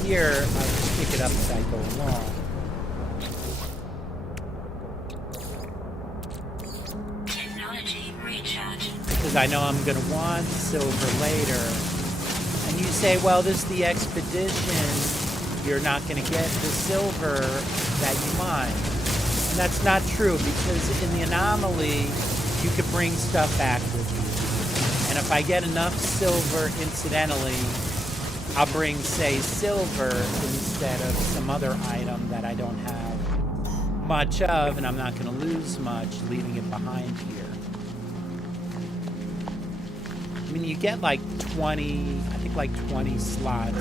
here, I just pick it up as I go along. Technology recharge. Because I know I'm going to want silver later. And you say, well, this is the expedition. You're not going to get the silver that you mine. And that's not true, because in the anomaly, you could bring stuff back with you. And if I get enough silver incidentally, I'll bring, say, silver instead of some other item that I don't have much of, and I'm not going to lose much leaving it behind here. I mean, you get like 20, I think like 20 slots.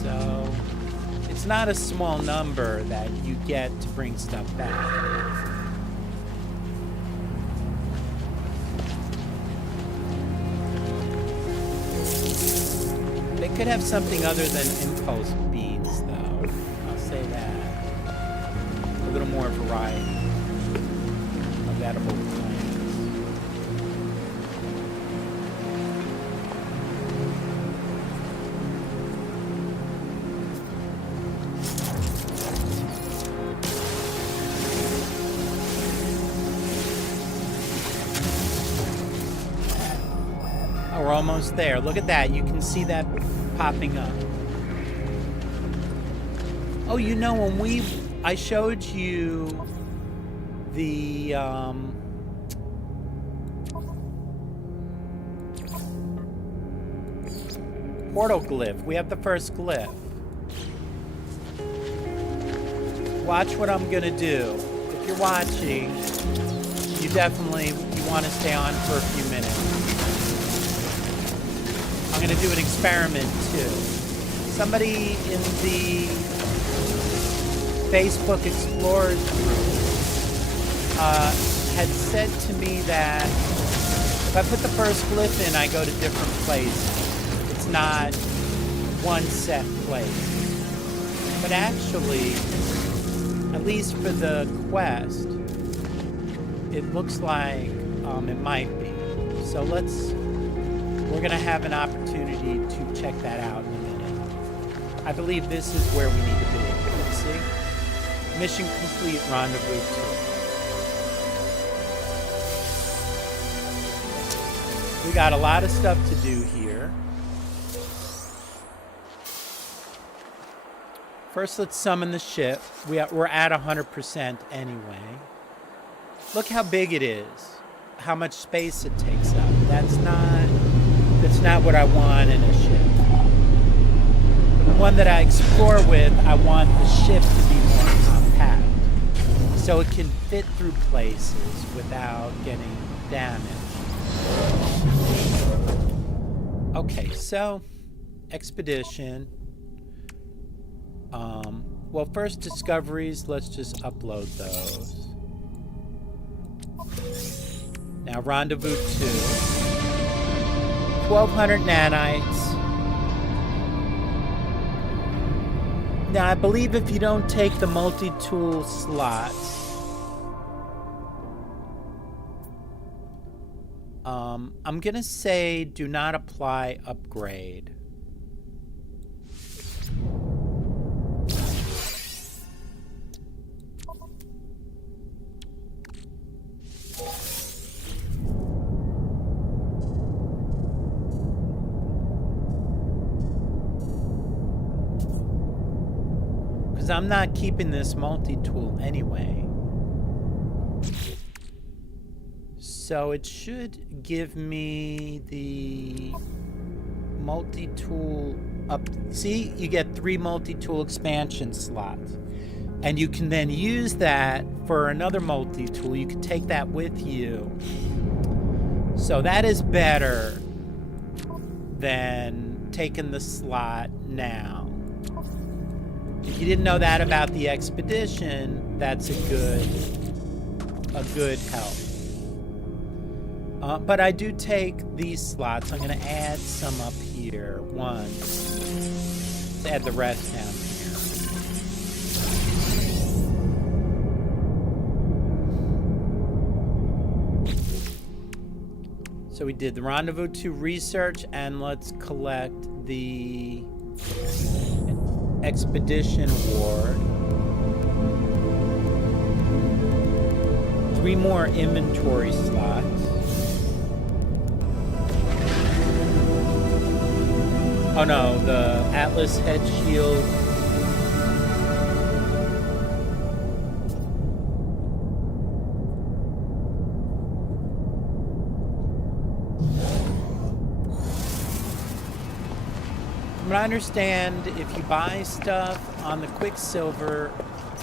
So it's not a small number that you get to bring stuff back. They could have something other than impulse beams, though. I'll say that. A little more variety of edible plants. Oh, we're almost there. Look at that. You can see that popping up. Oh, you know, when I showed you the portal glyph. We have the first glyph. Watch what I'm gonna do. If you're watching, you want to stay on for a few minutes. I'm going to do an experiment, too. Somebody in the Facebook Explorers group had said to me that if I put the first glyph in, I go to different places. It's not one set place. But actually, at least for the quest, it looks like it might be. So we're going to have an opportunity to check that out in a minute. I believe this is where we need to be. Let's see. Mission complete, rendezvous 2. We got a lot of stuff to do here. First, let's summon the ship. We're at 100% anyway. Look how big it is. How much space it takes up. That's not what I want in a ship. The one that I explore with, I want the ship to be more compact, so it can fit through places without getting damaged. Okay, so expedition. Well, first discoveries. Let's just upload those. Now rendezvous 2. 1,200 nanites. Now, I believe if you don't take the multi-tool slots, I'm gonna say do not apply upgrade. Because I'm not keeping this multi-tool anyway. So it should give me the multi-tool up. See, you get 3 multi-tool expansion slots. And you can then use that for another multi-tool. You can take that with you. So that is better than taking the slot now. If you didn't know that about the expedition, that's a good help. But I do take these slots. I'm going to add some up here. One. Let's add the rest down here. So we did the Rendezvous 2 research, and let's collect the Expedition Award. 3 more inventory slots. Oh no, the Atlas head shield. From what I understand, if you buy stuff on the Quicksilver,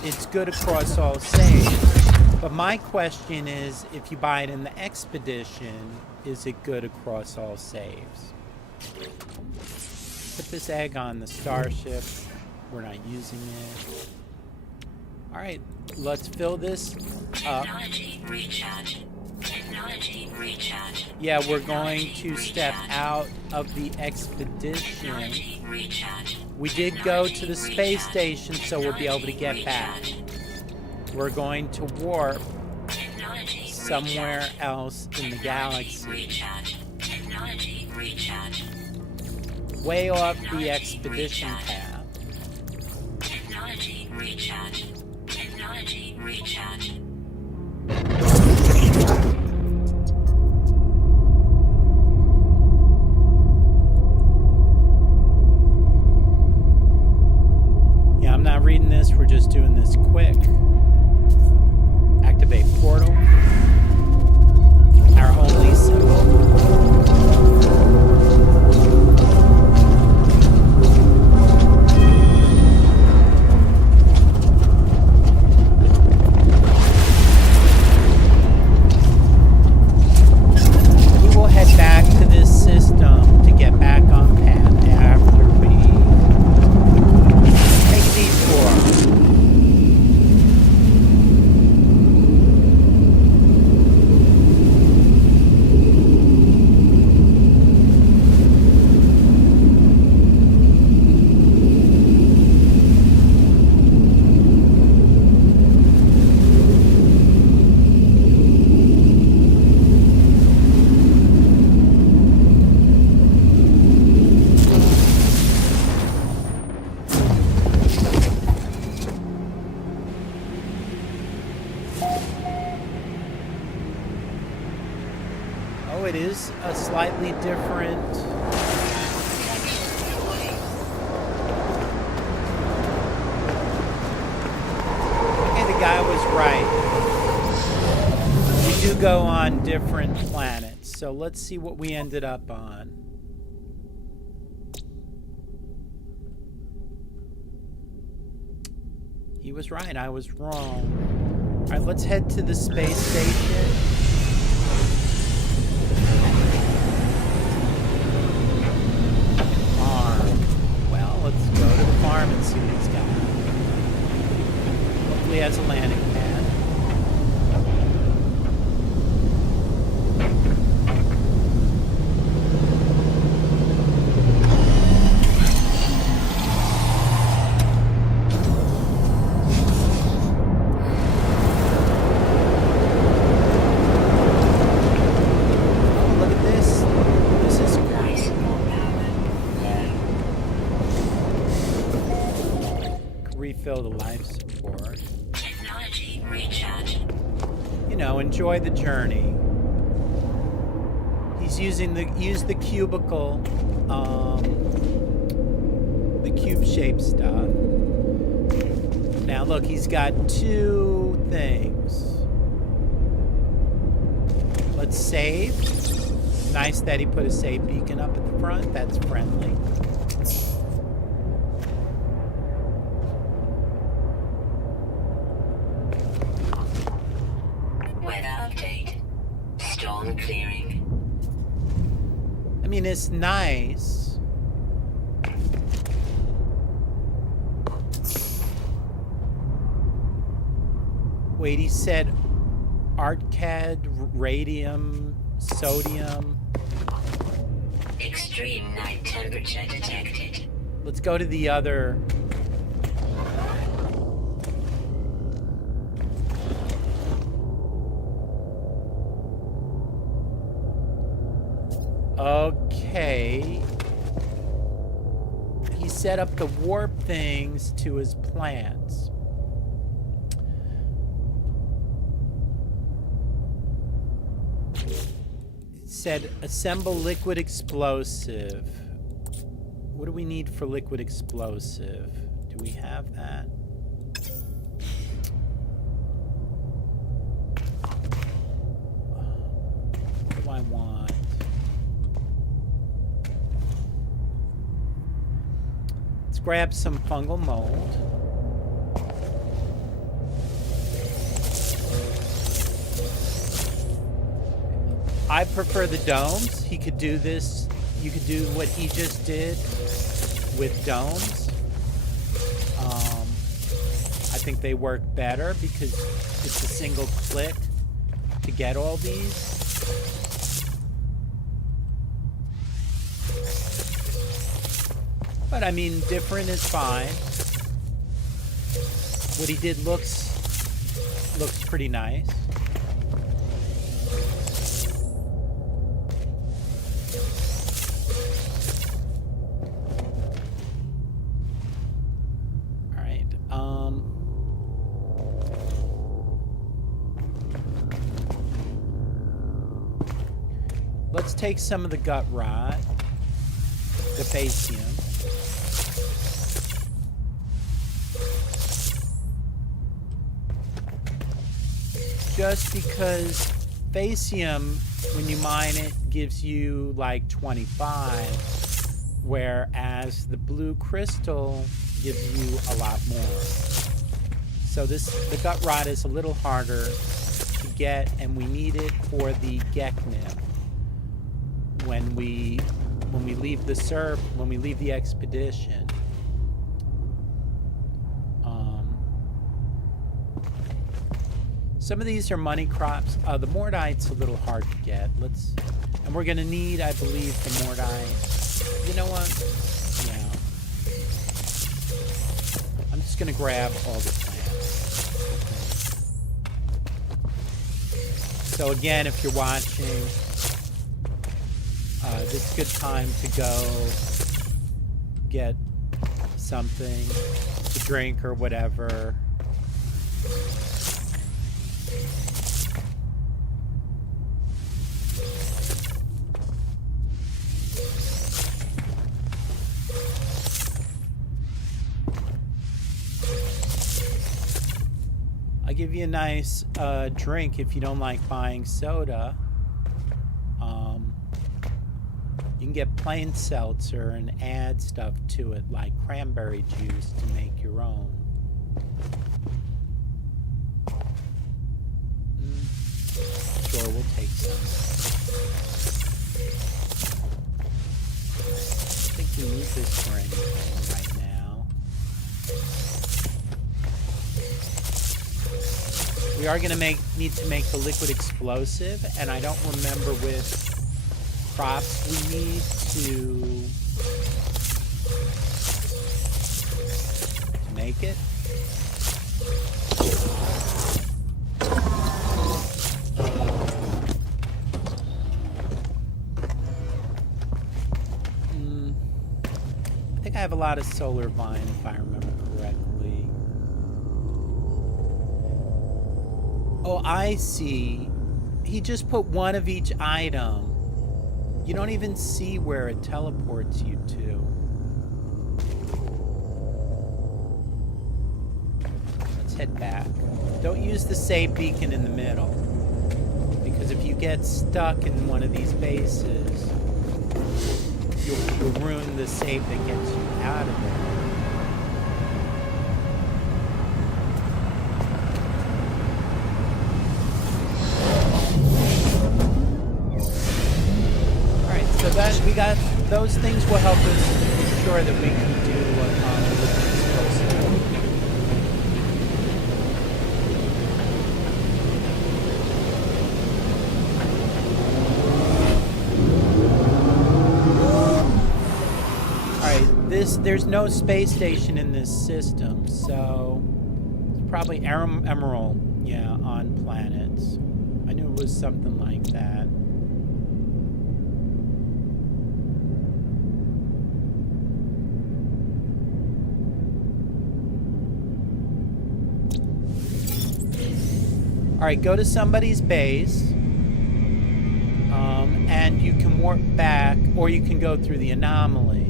it's good across all saves. But my question is, if you buy it in the Expedition, is it good across all saves? Put this egg on the starship. We're not using it. All right, let's fill this up. Technology recharge. Technology recharge. Yeah, we're going to step out of the expedition. Technology recharge. We did go to the space station, so we'll be able to get back. We're going to warp somewhere else in the galaxy. Technology recharge. Way off the expedition path. Technology recharge. Technology recharge. Yeah, I'm not reading this. We're just doing this quick. Activate portal. Our only symbol. Back to this system to get back on path after we take a detour. Oh, it is a slightly different. Okay, the guy was right. We do go on different planets, so let's see what we ended up on. He was right, I was wrong. All right, let's head to the space station. Let's go to the farm and see what he's got. Hopefully he has a landing pad. refill the life support. Technology recharge. You know, enjoy the journey. He's using the cubicle, the cube-shaped stuff. Now look, he's got 2 things. Let's save. Nice that he put a save beacon up at the front. That's friendly. Weather update. Storm clearing. I mean, it's nice. Wait, he said ArtCAD, radium, sodium. Extreme night temperature detected. Let's go to the other. Okay. He set up the warp things to his plants. Said assemble liquid explosive. What do we need for liquid explosive? Do we have that? What do I want? Let's grab some fungal mold. I prefer the domes. He could do this. You could do what he just did with domes. I think they work better because it's a single click to get all these. But I mean, different is fine. What he did looks pretty nice. Let's take some of the gut rot, the Phacium. Just because Phacium, when you mine it, gives you like 25, whereas the blue crystal gives you a lot more. So the gut rot is a little harder to get, and we need it for the Geknip. When we leave the expedition. Some of these are money crops. The Mordite's a little hard to get. And we're gonna need, I believe, the Mordite. You know what? Yeah. I'm just gonna grab all the plants. So again, if you're watching, this is a good time to go get something to drink or whatever. I'll give you a nice drink if you don't like buying soda. You can get plain seltzer and add stuff to it, like cranberry juice, to make your own. Sure, we'll take some. I think we need this for anything right now. We are going to need to make the liquid explosive, and I don't remember with crops we need to make it. I think I have a lot of solar vine, if I remember correctly. Oh, I see. He just put one of each item. You don't even see where it teleports you to. Let's head back. Don't use the save beacon in the middle. Because if you get stuck in one of these bases, you'll ruin the save that gets you out of there. That we got those things will help us ensure that we can do what we're supposed to. All right, there's no space station in this system, so it's probably Emerald, yeah, on planets. I knew it was something like that. All right, go to somebody's base, and you can warp back, or you can go through the anomaly.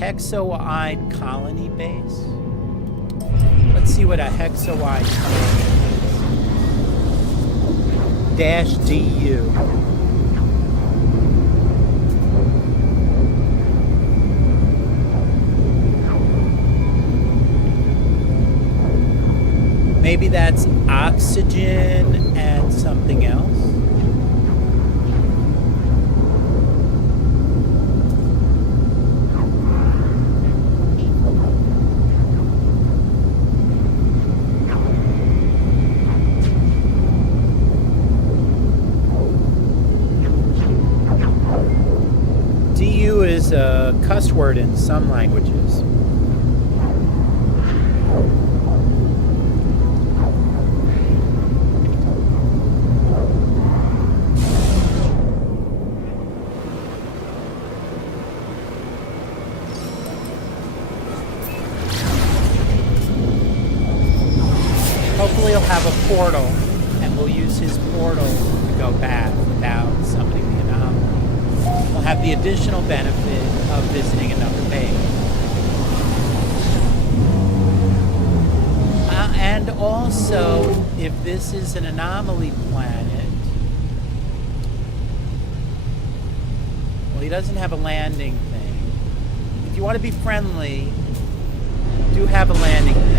Hexoide colony base. Let's see what a hexoide colony is. -DU. Maybe that's oxygen and something else. DU is a cuss word in some languages. Hopefully he'll have a portal, and we'll use his portal to go back without summoning the anomaly. We'll have the additional benefit of visiting another base. And also, if this is an anomaly planet, well, he doesn't have a landing thing. If you want to be friendly, do have a landing thing.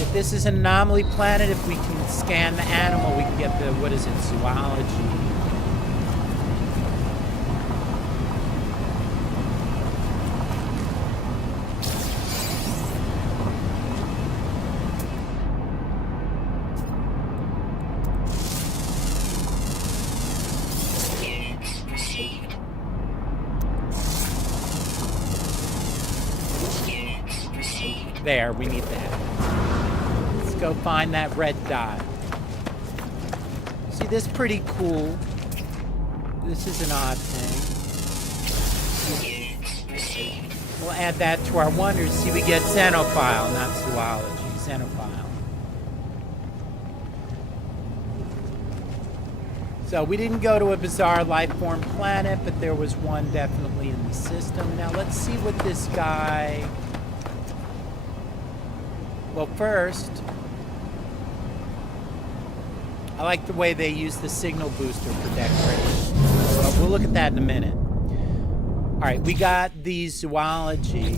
If this is an anomaly planet, if we can scan the animal, we can get the, what is it, zoology. There, we need that. Let's go find that red dot. See, this is pretty cool. This is an odd thing. We'll add that to our wonders. See, we get xenophile, not zoology. Xenophile. So we didn't go to a bizarre life form planet, but there was one definitely in the system. Now let's see what this guy... Well, first, I like the way they use the signal booster for decoration. But we'll look at that in a minute. All right, we got the zoology,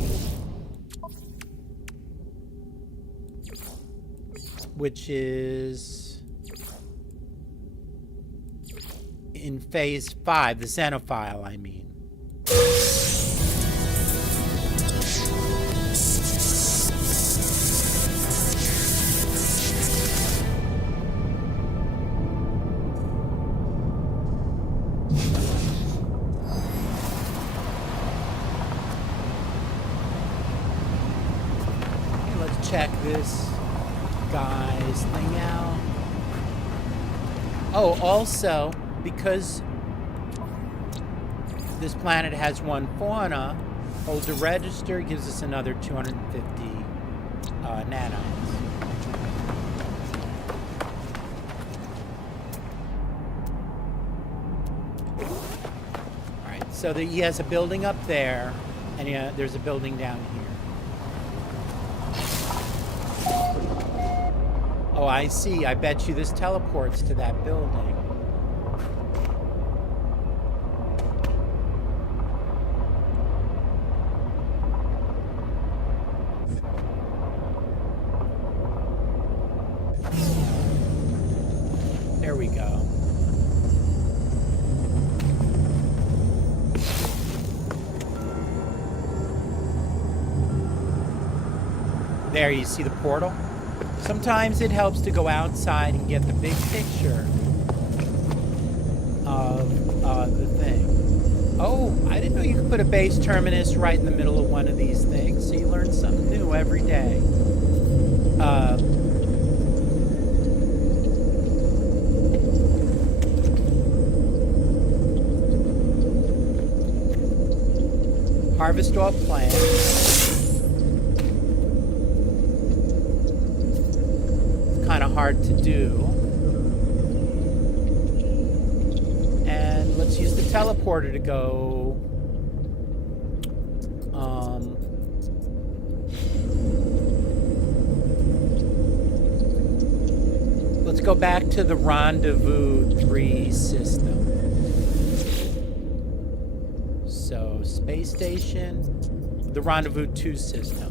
which is in phase 5, the xenophile, I mean. Check this guy's thing out. Oh, also, because this planet has one fauna, Hold to register gives us another 250 nanites. Alright, so he has a building up there, and there's a building down here. Oh, I see. I bet you this teleports to that building. There we go. There, you see the portal? Sometimes it helps to go outside and get the big picture of the thing. Oh, I didn't know you could put a base terminus right in the middle of one of these things, so you learn something new every day. Harvest all plants. Kind of hard to do. And let's use the teleporter to go. Let's go back to the Rendezvous 3 system. So, space station, the Rendezvous 2 system.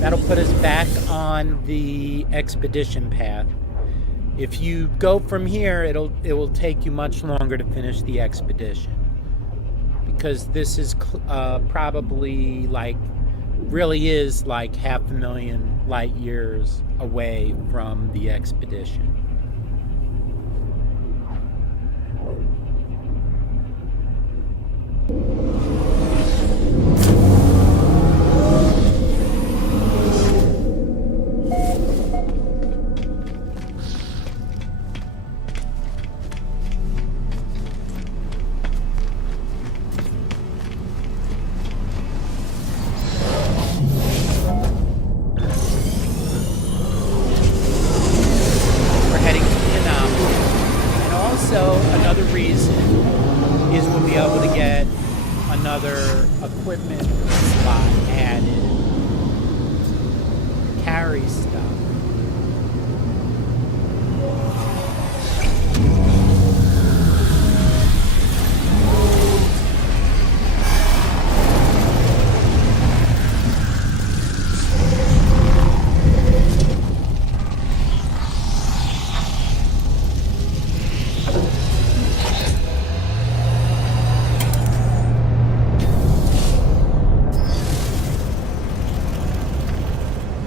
That'll put us back on the expedition path. If you go from here, it will take you much longer to finish the expedition, because this is probably really is like 500,000 light years away from the expedition. Equipment slot added. Carry stuff.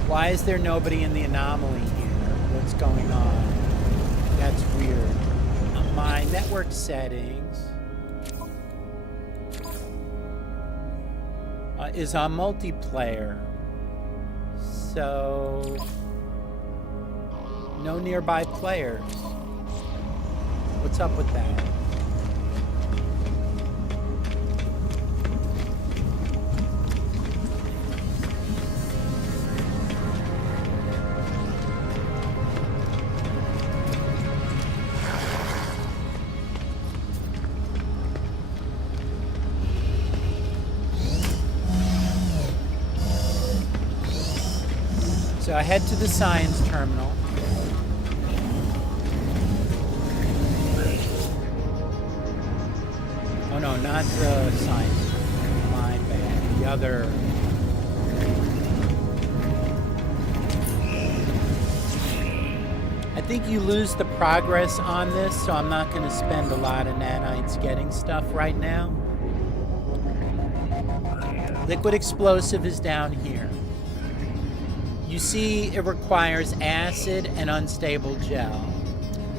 Why is there nobody in the anomaly here? What's going on? That's weird. My network settings is on multiplayer. So, no nearby players. What's up with that? So I head to the science terminal. Oh no, not the science terminal. My bad. The other. I think you lose the progress on this, so I'm not going to spend a lot of nanites getting stuff right now. Liquid explosive is down here. You see it requires acid and unstable gel.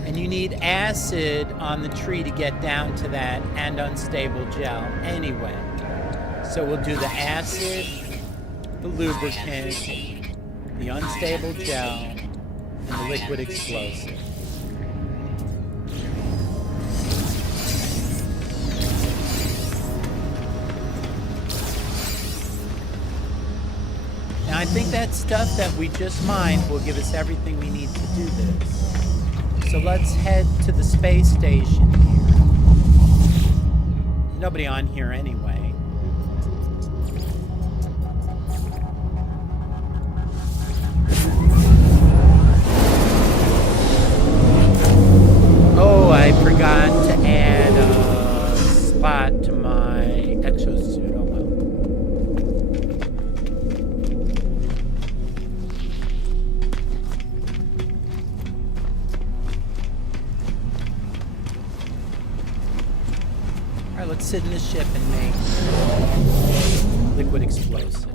And you need acid on the tree to get down to that and unstable gel anyway. So we'll do the acid, the lubricant, the unstable gel, and the liquid explosive. Now, I think that stuff that we just mined will give us everything we need to do this. So let's head to the space station here. There's nobody on here anyway. Oh, I forgot to add a slot to my exosuit. Oh well. Alright, let's sit in the ship and make liquid explosive.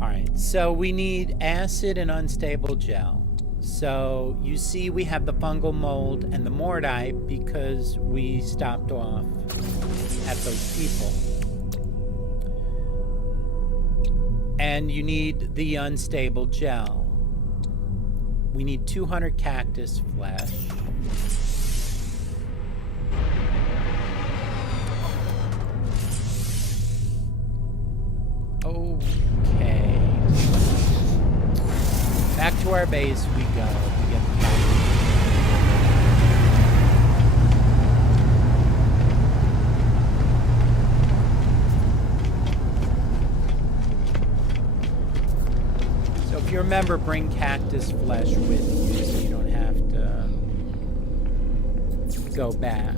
Alright, so we need acid and unstable gel. So you see we have the fungal mold and the mordite because we stopped off at those people. And you need the unstable gel. We need 200 cactus flesh. Okay. Back to our base we go to get the cactus. So if you remember, bring cactus flesh with you so you don't have to go back.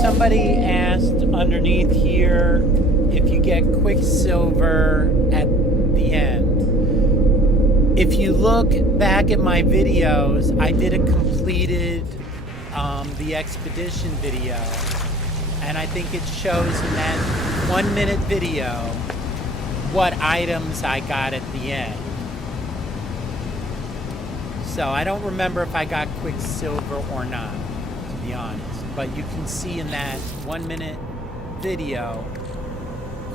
Somebody asked underneath here if you get Quicksilver at the end. If you look back at my videos, I did a completed the expedition video, and I think it shows in that 1 minute video what items I got at the end. So I don't remember if I got Quicksilver or not, to be honest. But you can see in that 1 minute video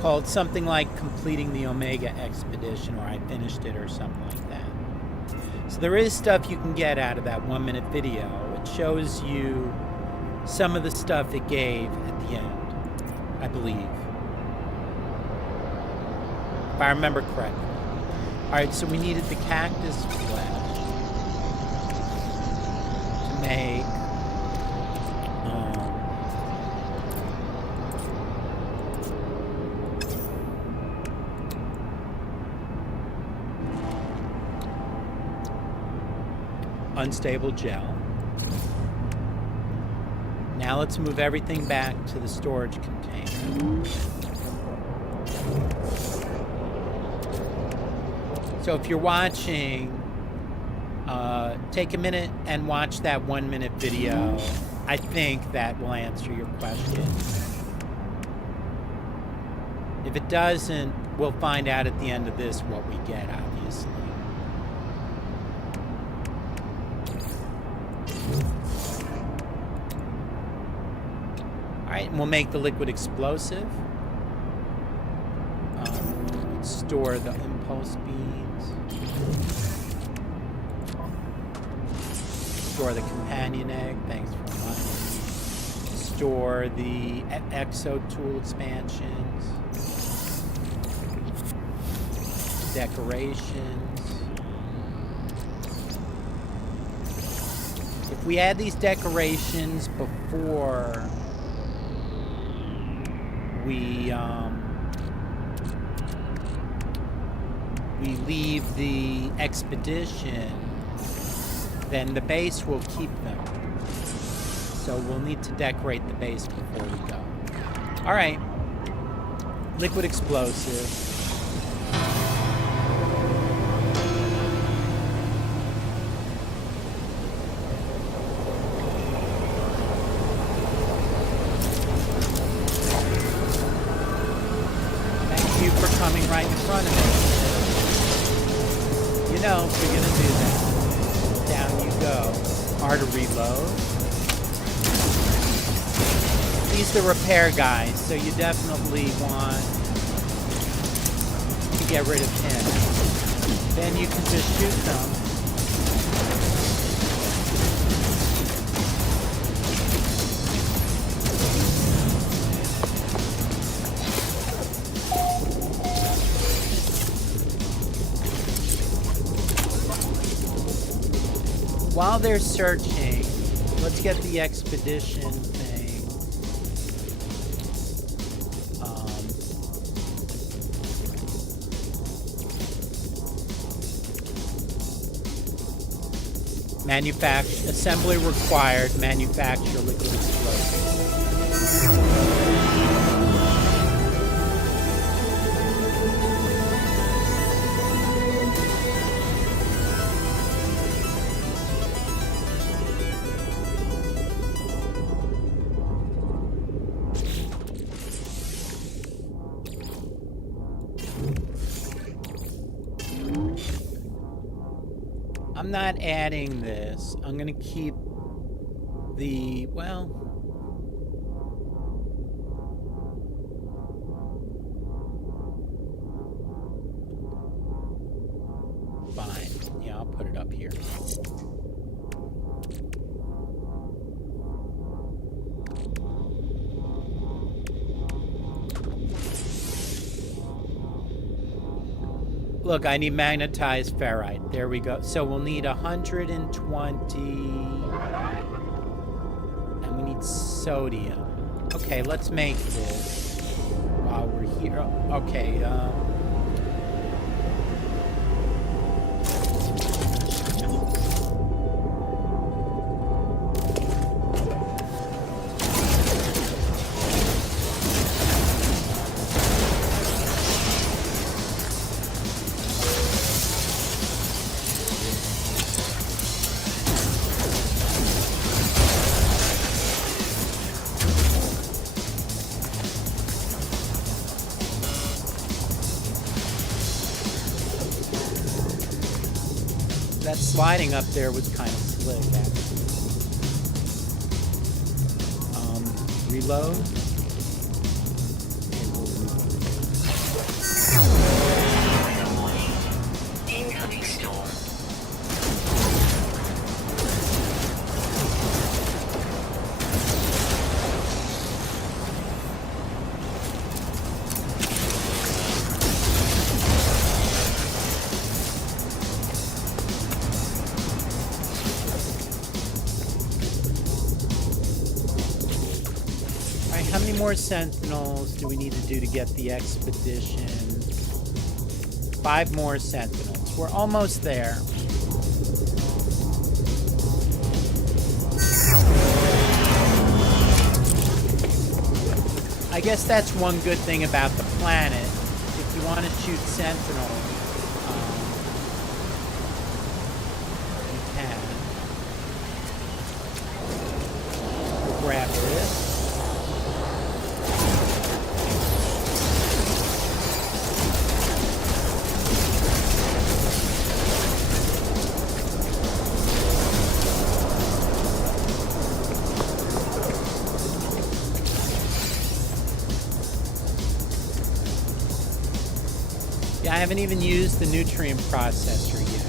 called something like completing the Omega expedition, or I finished it, or something like that. So there is stuff you can get out of that 1 minute video. It shows you some of the stuff it gave at the end, I believe, if I remember correctly. Alright, so we needed the cactus flesh to make unstable gel. Now let's move everything back to the storage container. So if you're watching, take a minute and watch that 1 minute video. I think that will answer your question. If it doesn't, we'll find out at the end of this what we get, obviously. Alright, and we'll make the liquid explosive. Store the impulse beams. Store the companion egg, thanks very much. Store the exo tool expansions. Decorations. If we add these decorations before we leave the expedition, then the base will keep them. so we'll need to decorate the base before we go. All right. Liquid explosive. Thank you for coming right in front of me. You know, if you're gonna do that, down you go. Hard to reload. These are repair guys, so you definitely want to get rid of him. Then you can just shoot them. While they're searching, let's get the expedition thing. Assembly required, manufacture liquid explosive. I'm not adding this. I'm going to keep the, well, fine. Yeah, I'll put it up here. Look, I need magnetized ferrite. There we go. So we'll need 120. And we need sodium. Okay, let's make this while we're here. Okay, that sliding up there was kind of slick, actually. Reload. Incoming storm. How many more sentinels do we need to do to get the expedition? 5 more sentinels. We're almost there. I guess that's one good thing about the planet. If you want to shoot sentinels, you can. We'll grab this. Yeah, I haven't even used the nutrient processor yet.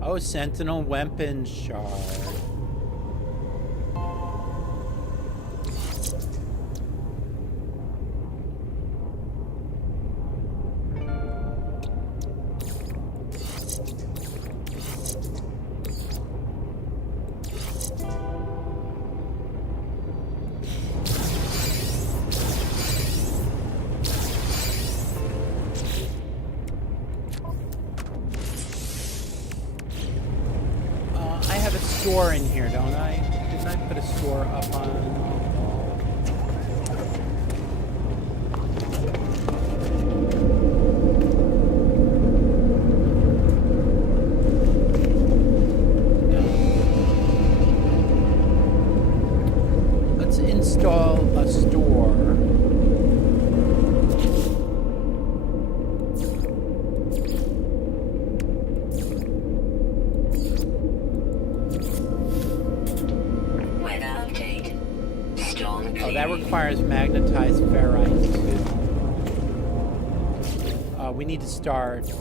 Oh, Sentinel Weapon Shard. store in here, don't I? Didn't I put a store up on the wall? No. Let's install a store. That requires magnetized ferrite too. We need to start.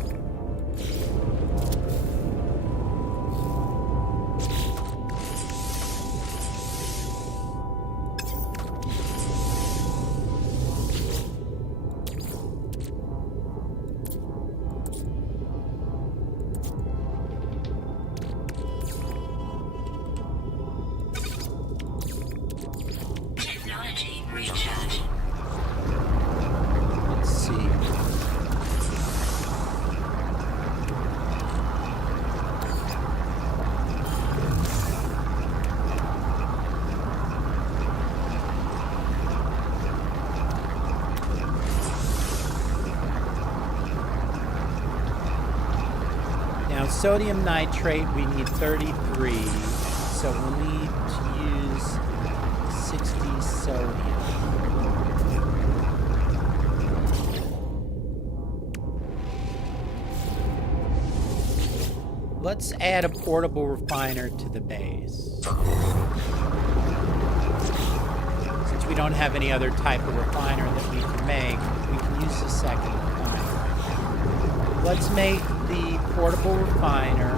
Sodium nitrate, we need 33, so we'll need to use 60 sodium. Let's add a portable refiner to the base. Since we don't have any other type of refiner that we can make, we can use the second refiner. Let's make the portable refiner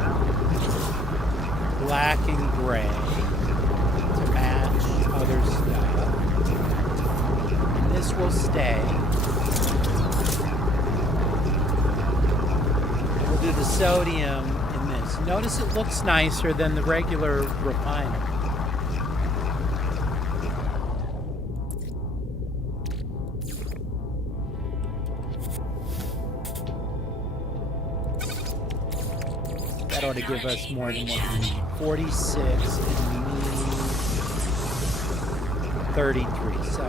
black and gray to match other stuff. And this will stay. We'll do the sodium in this. Notice it looks nicer than the regular refiner. That ought to give us more than what we need. 46 and we need 33, so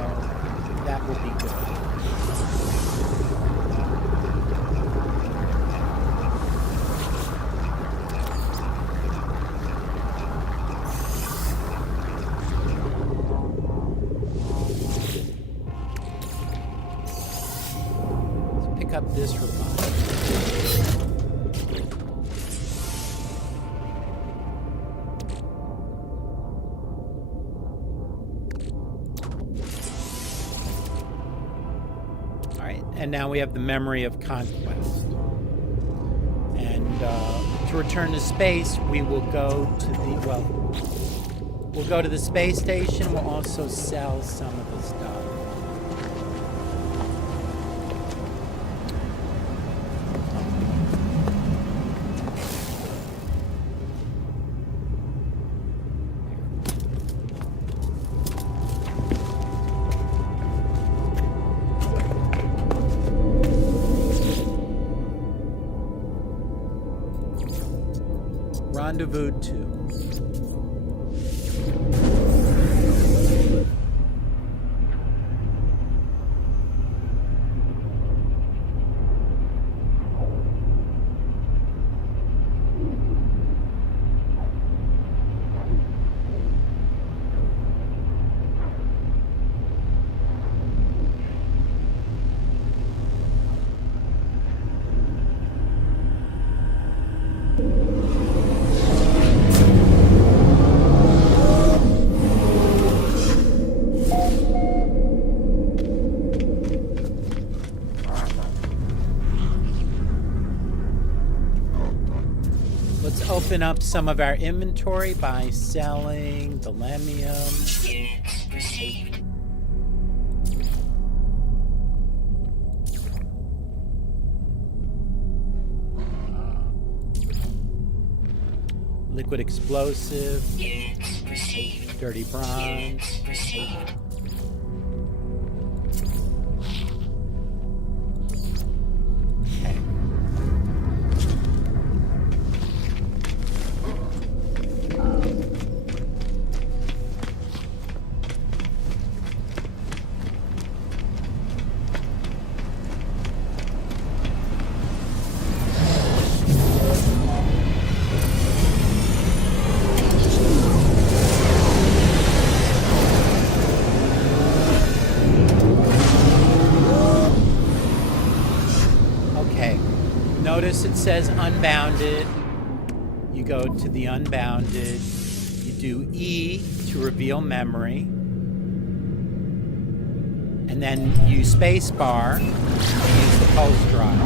that will be good. Let's pick up this refiner. And now we have the memory of conquest. And to return to space, we will go to the, we'll go to the space station. We'll also sell some of the stuff. Rendezvous 2. Open up some of our inventory by selling the lemium. Units received. Liquid explosive. Units received. Dirty bronze. Units received. says unbounded, you go to the unbounded. You do E to reveal memory. And then use space bar and use the pulse drive.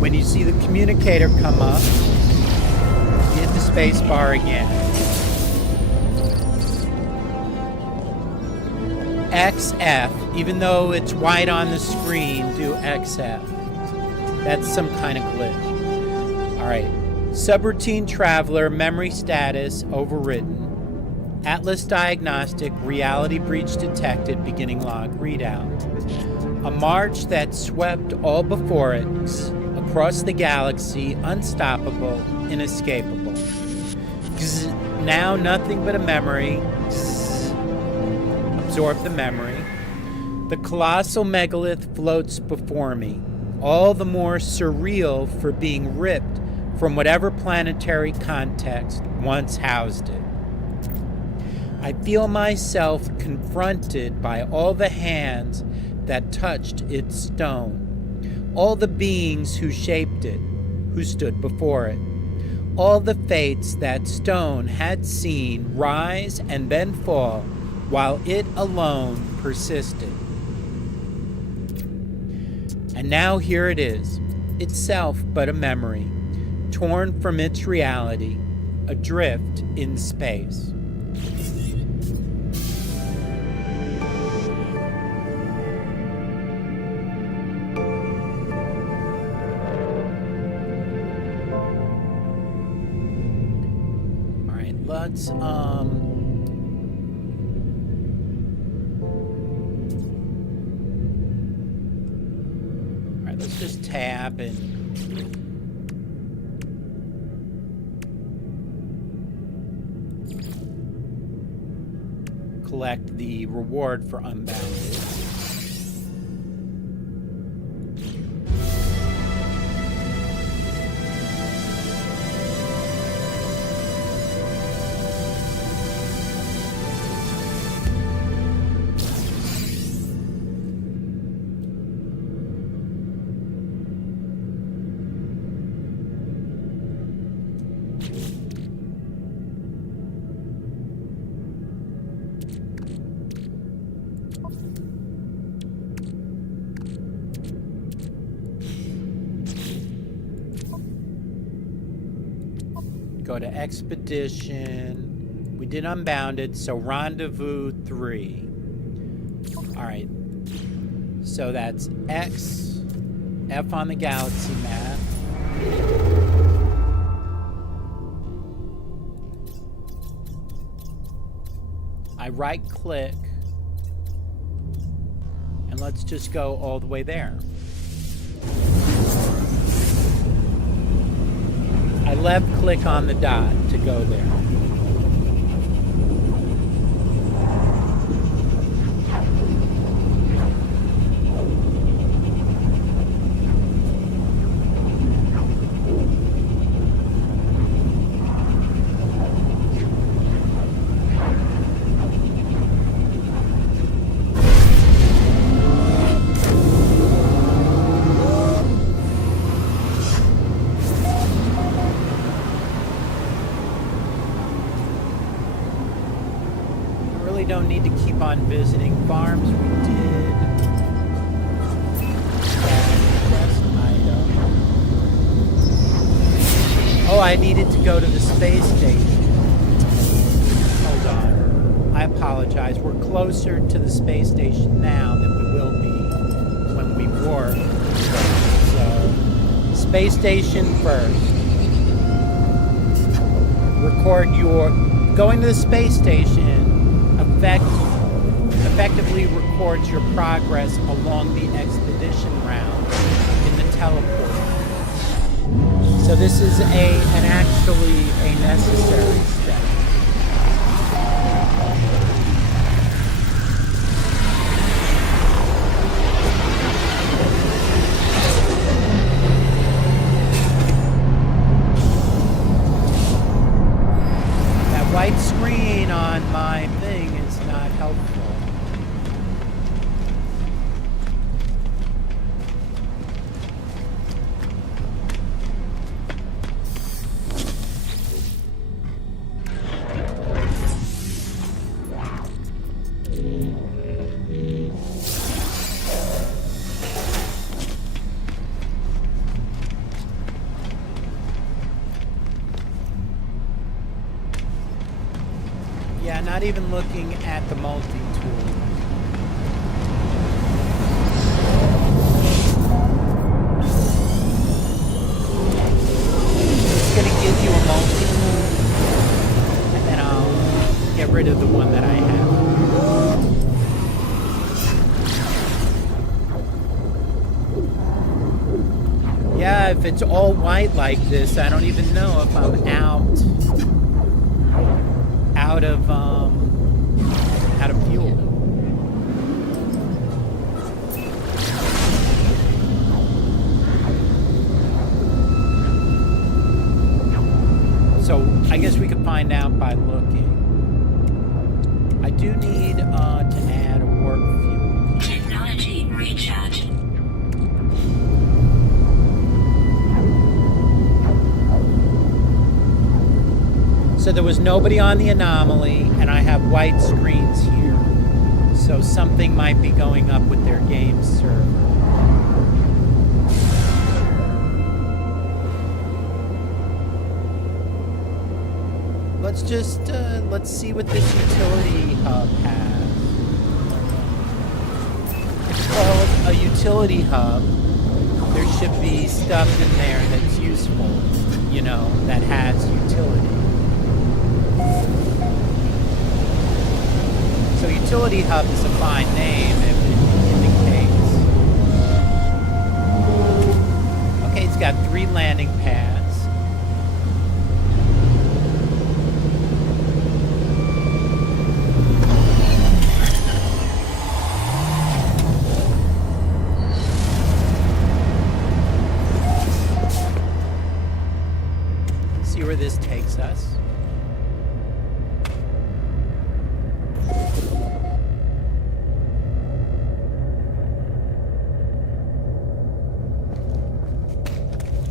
When you see the communicator come up, hit the space bar again. XF, even though it's white on the screen, do XF. That's some kind of glitch. All right. Subroutine traveler, memory status overridden. Atlas diagnostic, reality breach detected, beginning log readout. A march that swept all before it, across the galaxy, unstoppable, inescapable. Now nothing but a memory. Absorb the memory. The colossal megalith floats before me, all the more surreal for being ripped from whatever planetary context once housed it. I feel myself confronted by all the hands that touched its stone, all the beings who shaped it, who stood before it, all the fates that stone had seen rise and then fall while it alone persisted. And now here it is, itself but a memory, torn from its reality, adrift in space. All right, let's let's just tab and collect the reward for unbounded. Go to expedition. We did unbounded, so rendezvous 3. All right. So that's X, F on the galaxy map. I right click. And let's just go all the way there. I left click on the dot to go there. Don't need to keep on visiting farms. We did. Quest item. Oh, I needed to go to the space station. Hold on. I apologize. We're closer to the space station now than we will be when we warp. So, space station first. Record your... Going to the space station effectively records your progress along the expedition route in the teleporter. So this is actually a necessary step. That white screen on my thing is not helpful. Yeah, not even looking at the multi-tool. It's gonna give you a multi-tool, and then I'll get rid of the one that I have. Yeah, if it's all white like this, I don't even know if I'm out of fuel. So I guess we could find out by looking. I do need to add a work fuel. Technology recharge. So there was nobody on the anomaly, and I have white screens here. So something might be going up with their game server. Let's see what this utility hub has. It's called a utility hub. There should be stuff in there that's useful, you know, that has utility. So utility hub is a fine name if it indicates. Okay, it's got 3 landing pads. See where this takes us.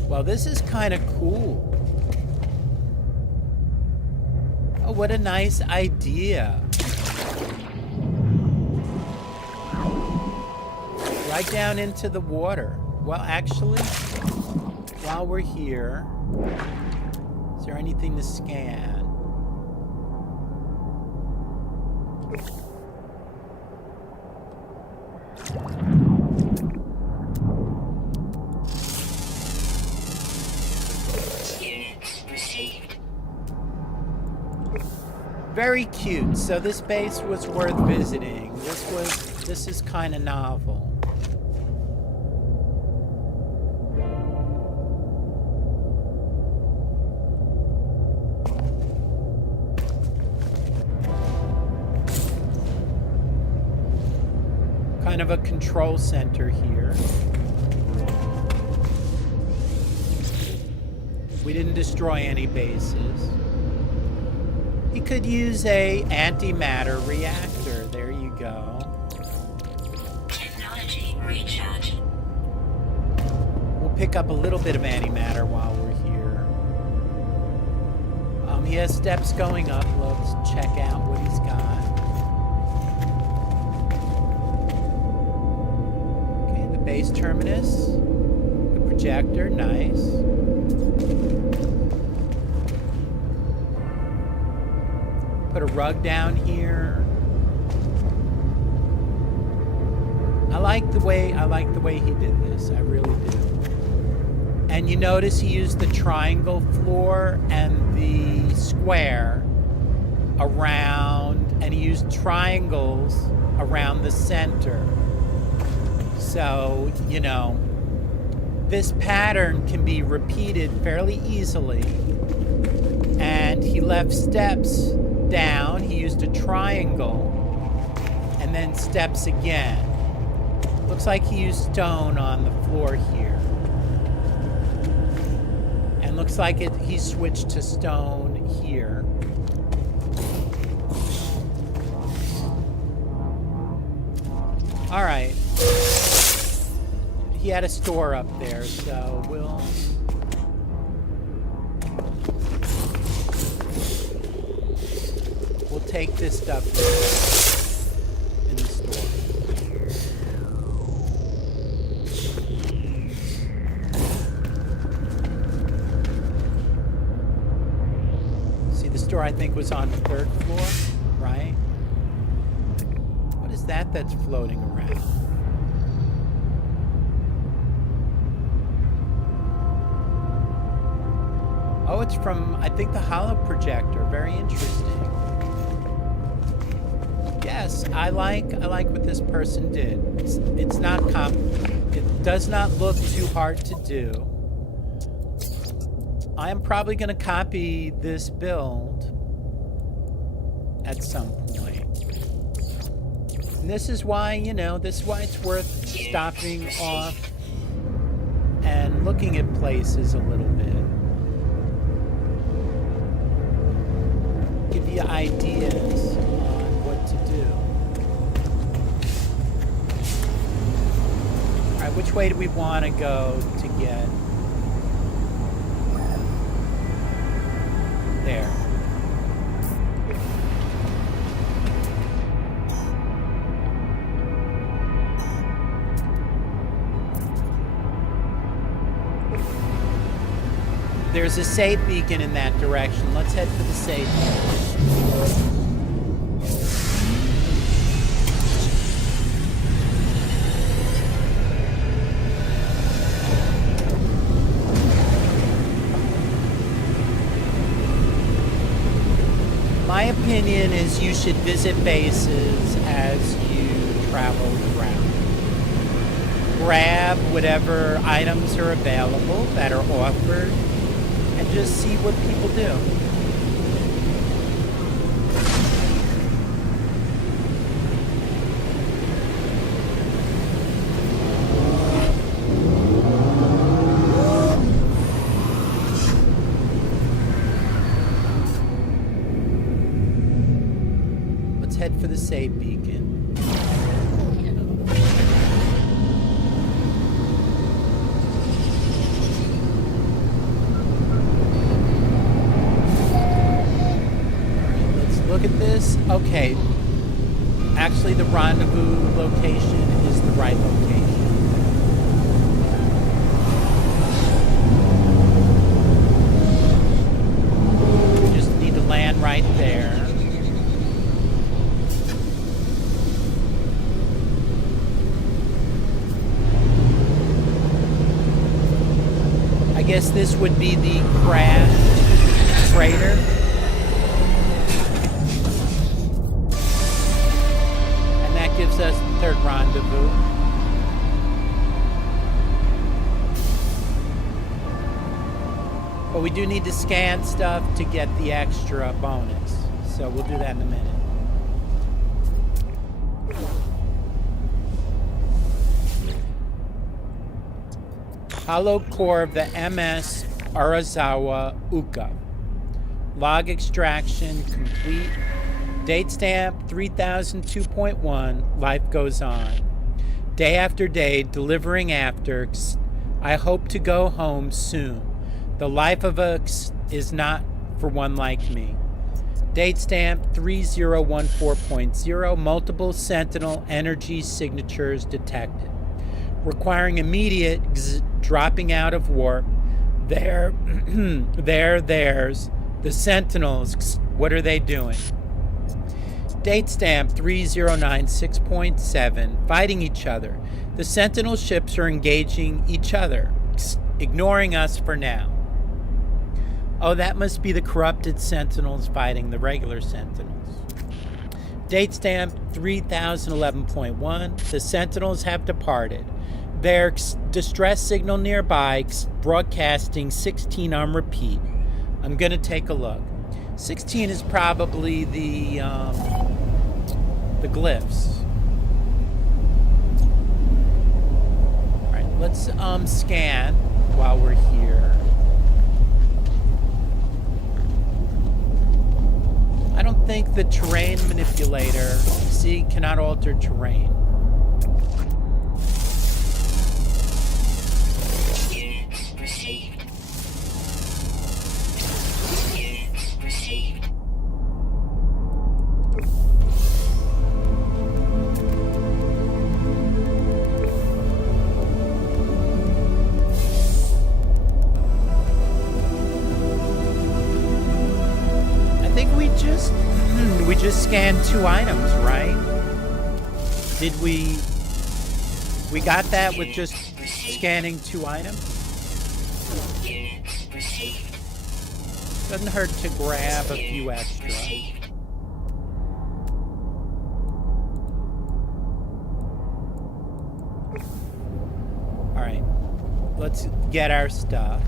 Well, this is kind of cool. Oh, what a nice idea. Right down into the water. Well, actually, while we're here, is there anything to scan? Very cute. So this base was worth visiting. This is kind of novel. Kind of a control center here. We didn't destroy any bases. You could use a antimatter reactor. There you go. Technology recharge. We'll pick up a little bit of antimatter while we're here. He has steps going up. Let's check out what he's got. Okay, the base terminus. The projector, nice. Put a rug down here. I like the way he did this. I really do. And you notice he used the triangle floor and the square around, and he used triangles around the center. So, you know, this pattern can be repeated fairly easily. And he left steps down. He used a triangle and then steps again. Looks like he used stone on the floor here. And looks like he switched to stone here. All right. He had a store up there, so we'll take this stuff in the store. See, the store I think was on the 3rd floor. right? What is that that's floating around? Oh, it's from, I think, the holo projector. Very interesting. Yes, I like what this person did. It's not it does not look too hard to do. I'm probably going to copy this build at some point. And this is why, this is why it's worth stopping off and looking at places a little bit. Give you ideas on what to do. All right, which way do we want to go to get there? There's a safe beacon in that direction. Let's head for the safe beacon. My opinion is you should visit bases as you travel around. Grab whatever items are available that are offered and just see what people do. Let's head for the safe beacon. Look at this. Okay. Actually, the rendezvous location is the right location. We just need to land right there. I guess this would be the crashed freighter. Gives us the third rendezvous. But we do need to scan stuff to get the extra bonus. So we'll do that in a minute. Hollow core of the MS Arazawa Uka. Log extraction complete. Date stamp 3002.1. Life goes on. Day after day, delivering after. I hope to go home soon. The life of us is not for one like me. Date stamp 3014.0. Multiple Sentinel energy signatures detected. Requiring immediate dropping out of warp. There's. The Sentinels, what are they doing? Date stamp 3096.7. Fighting each other. The Sentinel ships are engaging each other, ignoring us for now. Oh, that must be the corrupted Sentinels fighting the regular Sentinels. Date stamp 3011.1. The Sentinels have departed. Their distress signal nearby, broadcasting 16 on repeat. I'm going to take a look. 16 is probably the glyphs. All right, let's scan while we're here. I don't think the terrain manipulator, see, cannot alter terrain. scanned 2 items, right? Did we got that with just scanning 2 items? Units received. Doesn't hurt to grab a few extra. All right, let's get our stuff.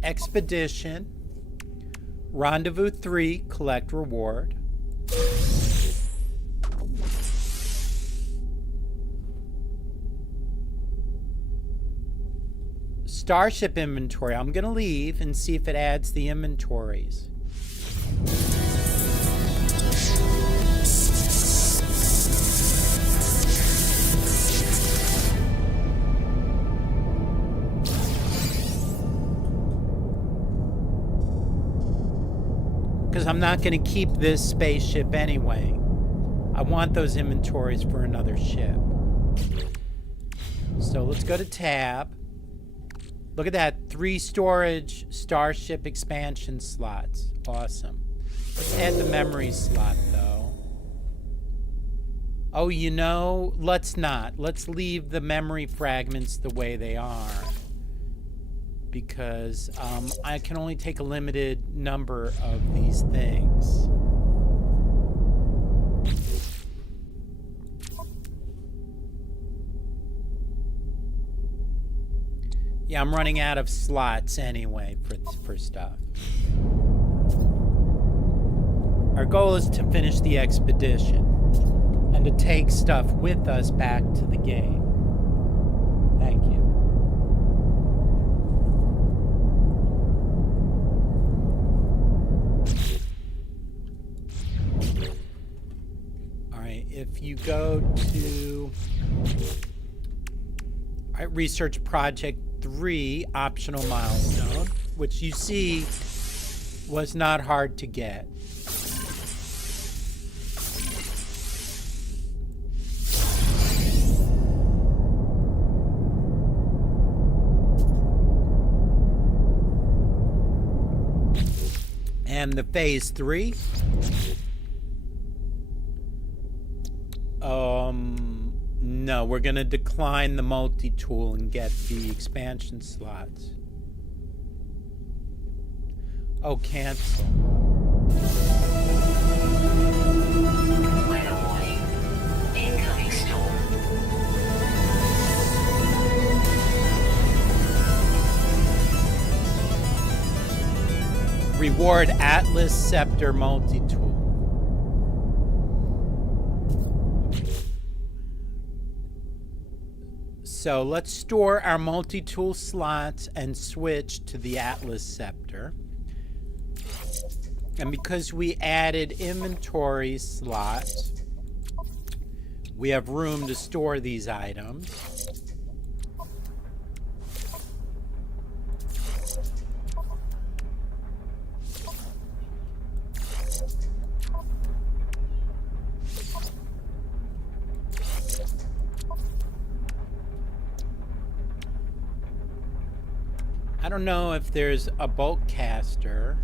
Expedition. Rendezvous 3, collect reward. Starship inventory. I'm going to leave and see if it adds the inventories. Because I'm not going to keep this spaceship anyway. I want those inventories for another ship. So let's go to tab. Look at that, 3 storage Starship expansion slots. Awesome. Let's add the memory slot though. Oh, you know, let's not. Let's leave the memory fragments the way they are. Because I can only take a limited number of these things. Yeah, I'm running out of slots anyway for stuff. Our goal is to finish the expedition and to take stuff with us back to the game. Thank you. If you go to Research Project 3 optional milestone, which you see was not hard to get. And the phase 3. No, we're gonna decline the multi-tool and get the expansion slots. Oh, cancel. Weather warning. Incoming storm. Reward Atlas Scepter multi-tool. So let's store our multi-tool slots and switch to the Atlas Scepter. And because we added inventory slots, we have room to store these items. I don't know if there's a bulk caster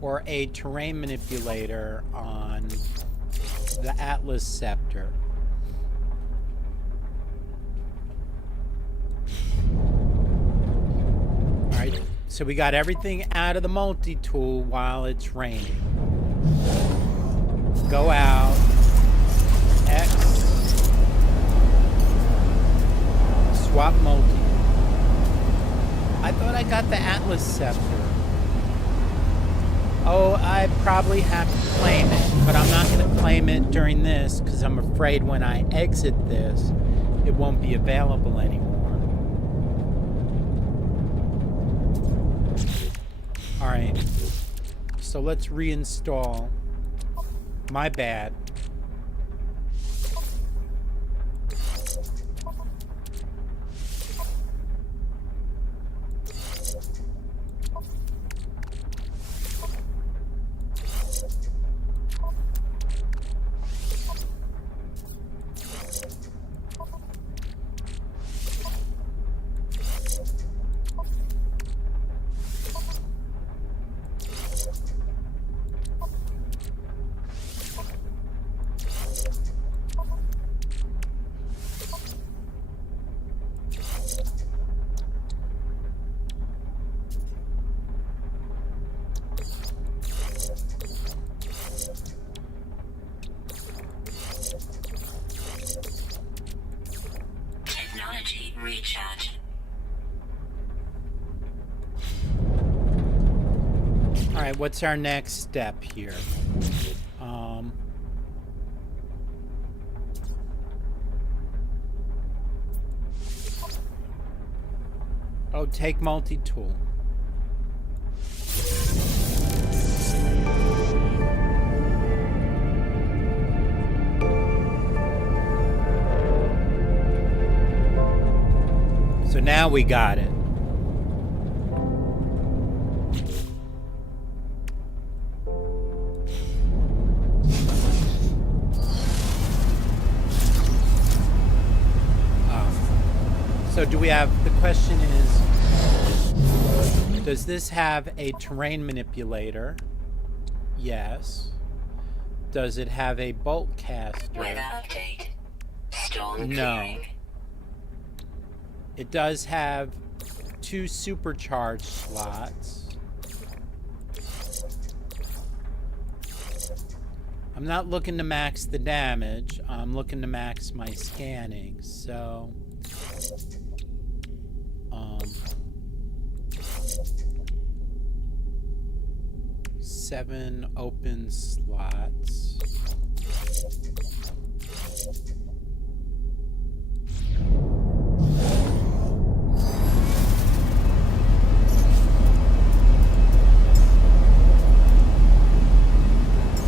or a terrain manipulator on the Atlas Scepter. Alright, so we got everything out of the multi-tool while it's raining. Go out. X. Swap multi. I thought I got the Atlas Scepter. Oh, I probably have to claim it, but I'm not going to claim it during this because I'm afraid when I exit this, it won't be available anymore. Alright, so let's reinstall. My bad. right, what's our next step here? Oh, take multi-tool. So now we got it. So do we have, the question is, does this have a terrain manipulator? Yes. Does it have a bolt caster? Weather update. Storm No. clearing. It does have 2 supercharged slots. I'm not looking to max the damage. I'm looking to max my scanning. So, 7 open slots.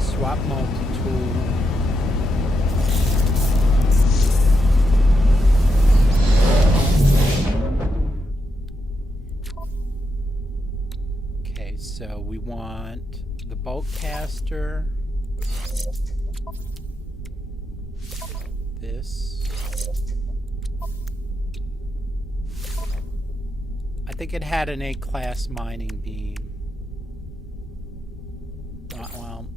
Swap multi-tool. Okay, so we want the bolt caster. This. I think it had an A-class mining beam. Well.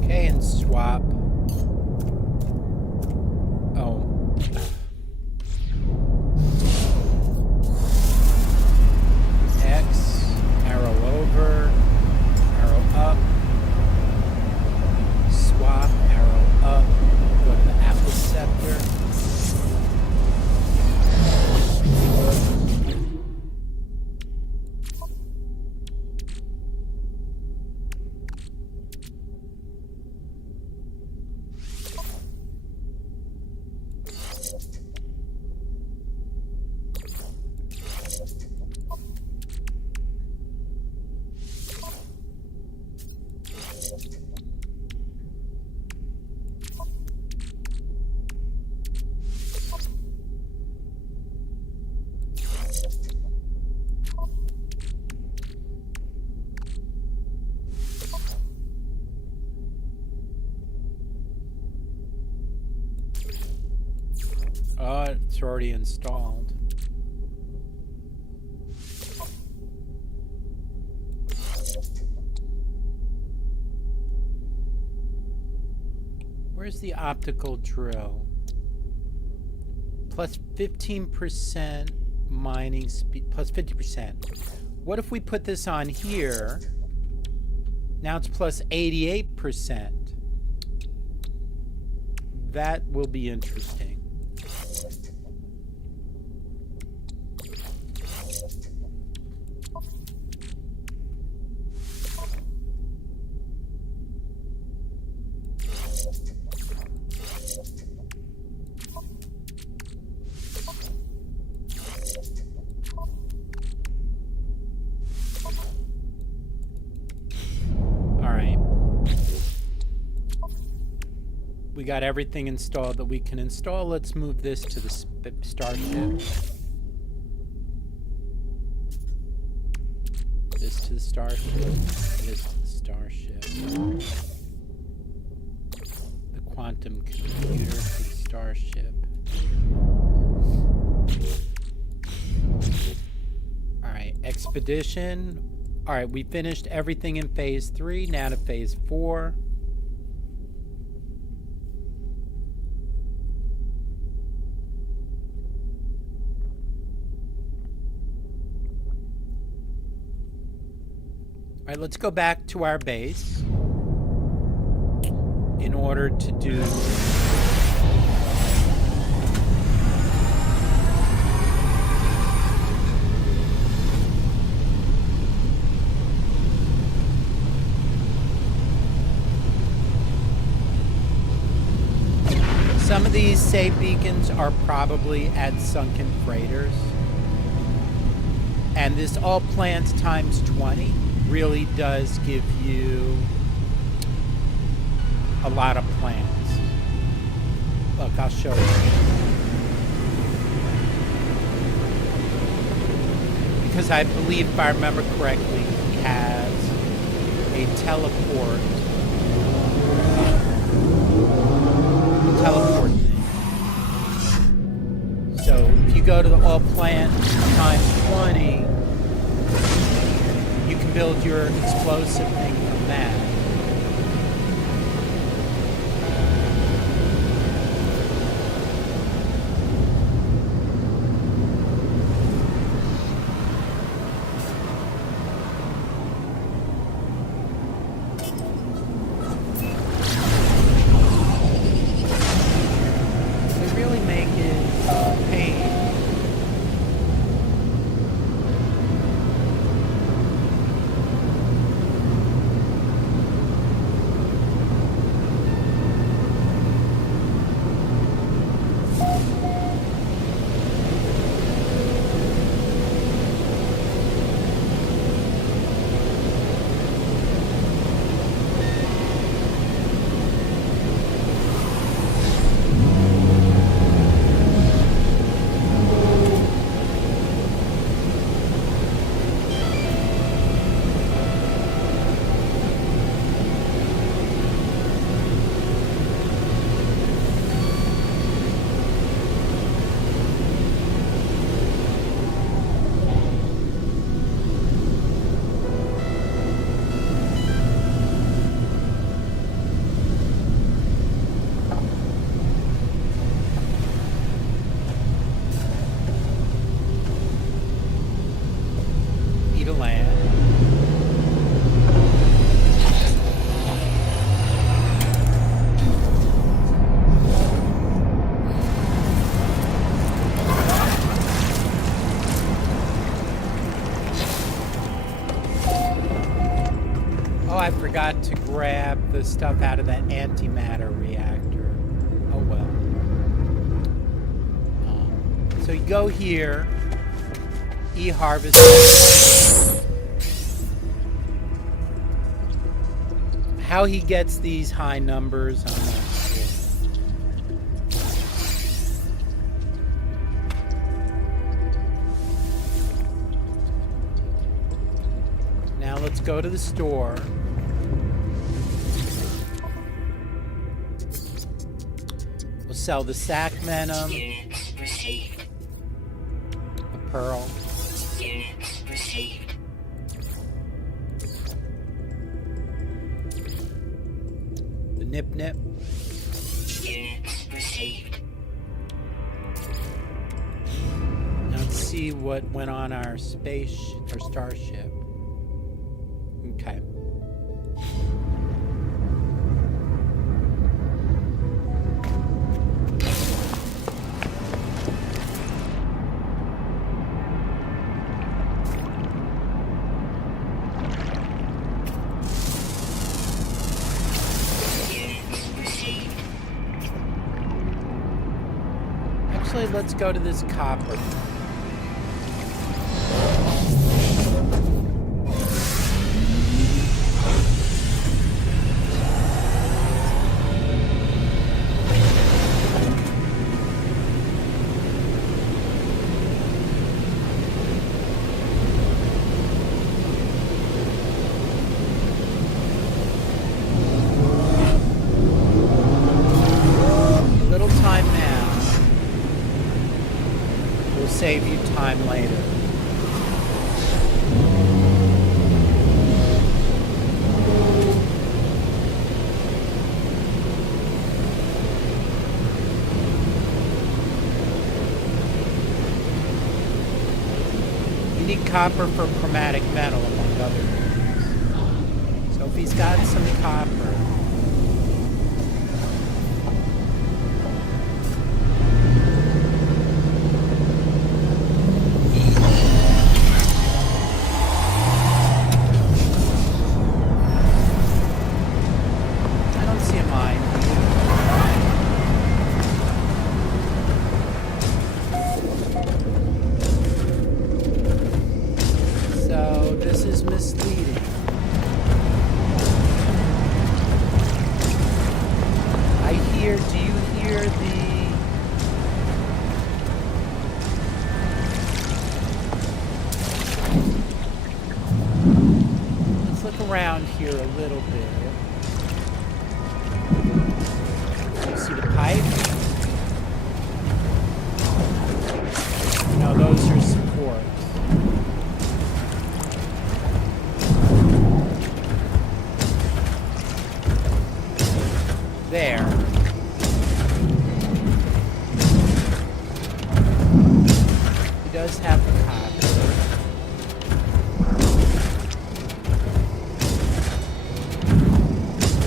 Okay, and swap. Oh. X, arrow over, arrow up, swap, arrow up, go to the apple scepter. Oh, it's already installed. Where's the optical drill? Plus 15% mining speed, plus 50%. What if we put this on here? Now it's plus 88%. That will be interesting. We got everything installed that we can install. Let's move this to the starship. This to the starship. This to the starship. The quantum computer to the starship. expedition. All right, we finished everything in phase 3. Now to phase 4. All right, let's go back to our base in order to do some of these save beacons are probably at sunken freighters. And this all plants times 20 really does give you a lot of plants. Look, I'll show you. Because I believe, if I remember correctly, he has a teleport thing. So if you go to the all plant times 20, you can build your explosive thing from that. I forgot to grab the stuff out of that antimatter reactor. Oh well. So you go here, e-harvest. How he gets these high numbers, I'm not sure. Now let's go to the store. We'll sell the sac venom. Units received. A pearl. Units received. The nip-nip. Units received. Now let's see what went on our space or starship. Okay. Actually, let's go to this copper. Little time now. We'll save you time later. need copper for chromatic metal, among other things. So if he's got some copper... I don't see a mine. So this is misleading. Do you hear the... Let's look around here a little bit. You see the pipe? No, those are supports. There. He does have the copper.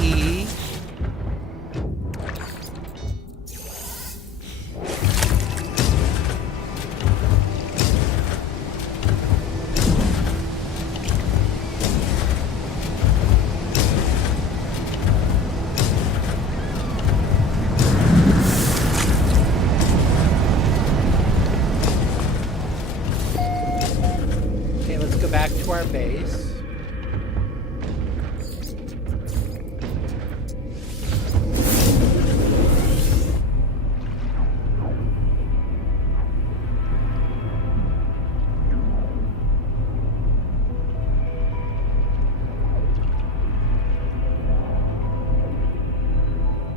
E. Back to our base.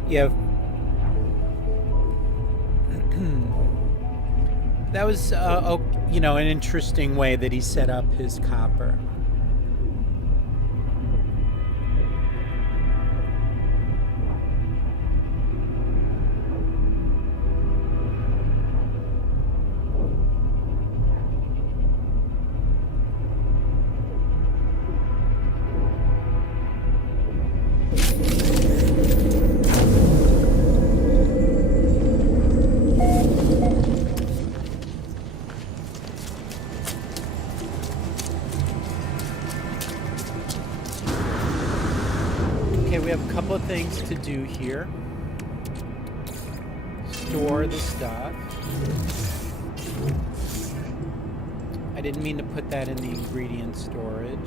Yeah. That was you know, an interesting way that he set up his copper. We have a couple of things to do here. Store the stuff. I didn't mean to put that in the ingredient storage.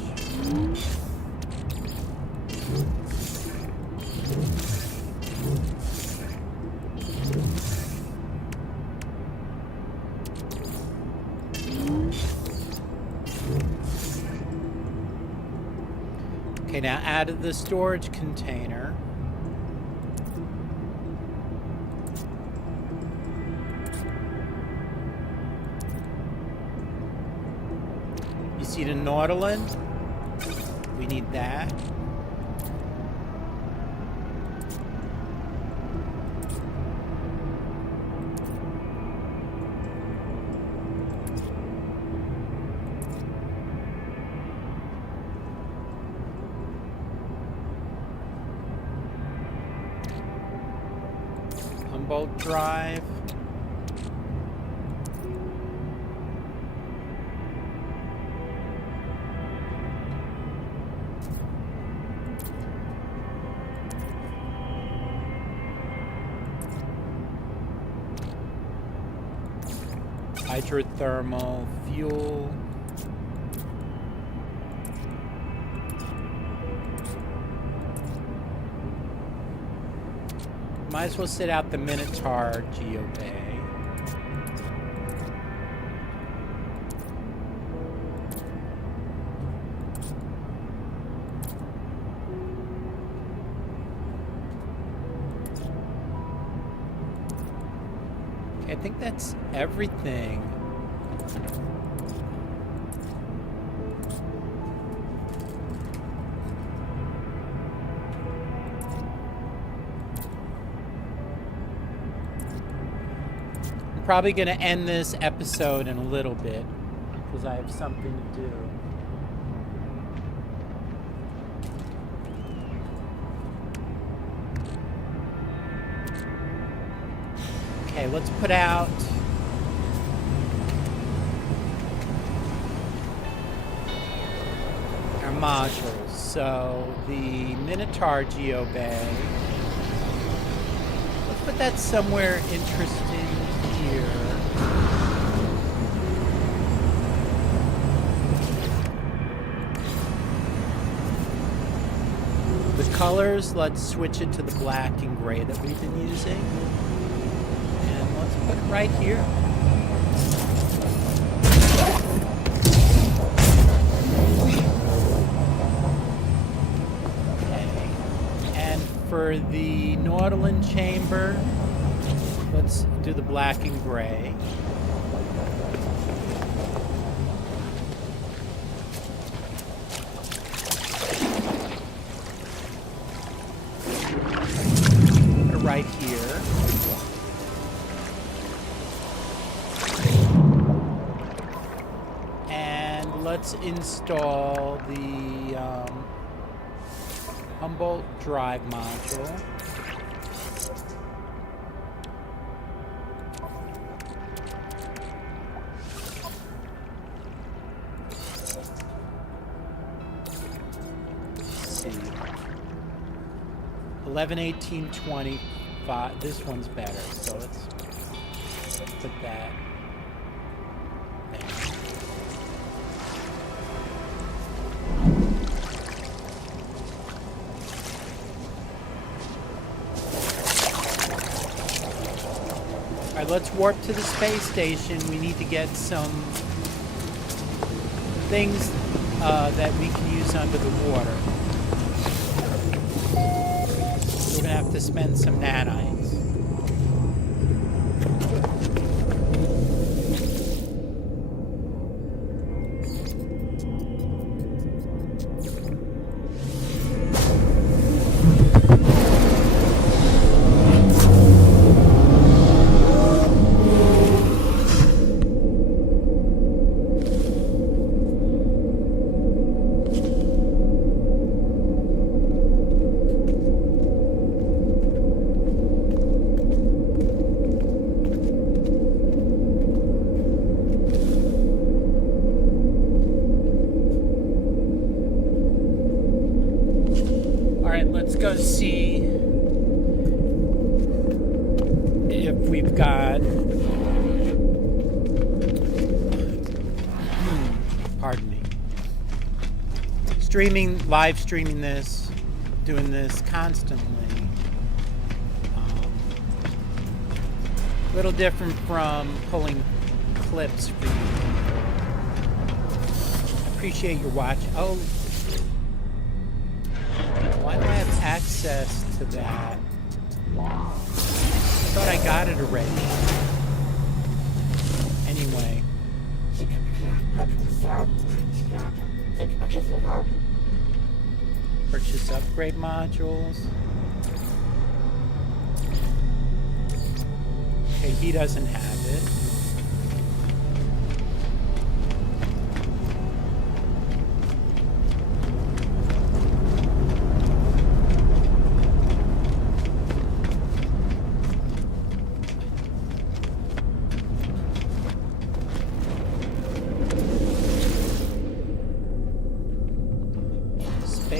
Okay, now out of the storage container, you see the nautilin? We need that. Bolt drive. Hydrothermal fuel. Might as well sit out the Minotaur Geobay. Okay, I think that's everything. Probably going to end this episode in a little bit. because I have something to do. Okay, let's put out our modules. So the Minotaur Geobay. Let's put that somewhere interesting here. The colors, let's switch it to the black and gray that we've been using. And let's put it right here. For the Nautilin chamber, let's do the black and gray. Put it right here. And let's install the Humboldt drive module. Let's see. 11, 18, 25. This one's better, so let's put that there. Alright, let's warp to the space station. We need to get some things that we can use under the water. We're gonna have to spend some nanites. Let's go see if we've got pardon me, live streaming this, doing this constantly. A little different from pulling clips for you. I appreciate your watch. Oh, why do I have access to that? I thought I got it already. Anyway. Purchase upgrade modules. Okay, he doesn't have it.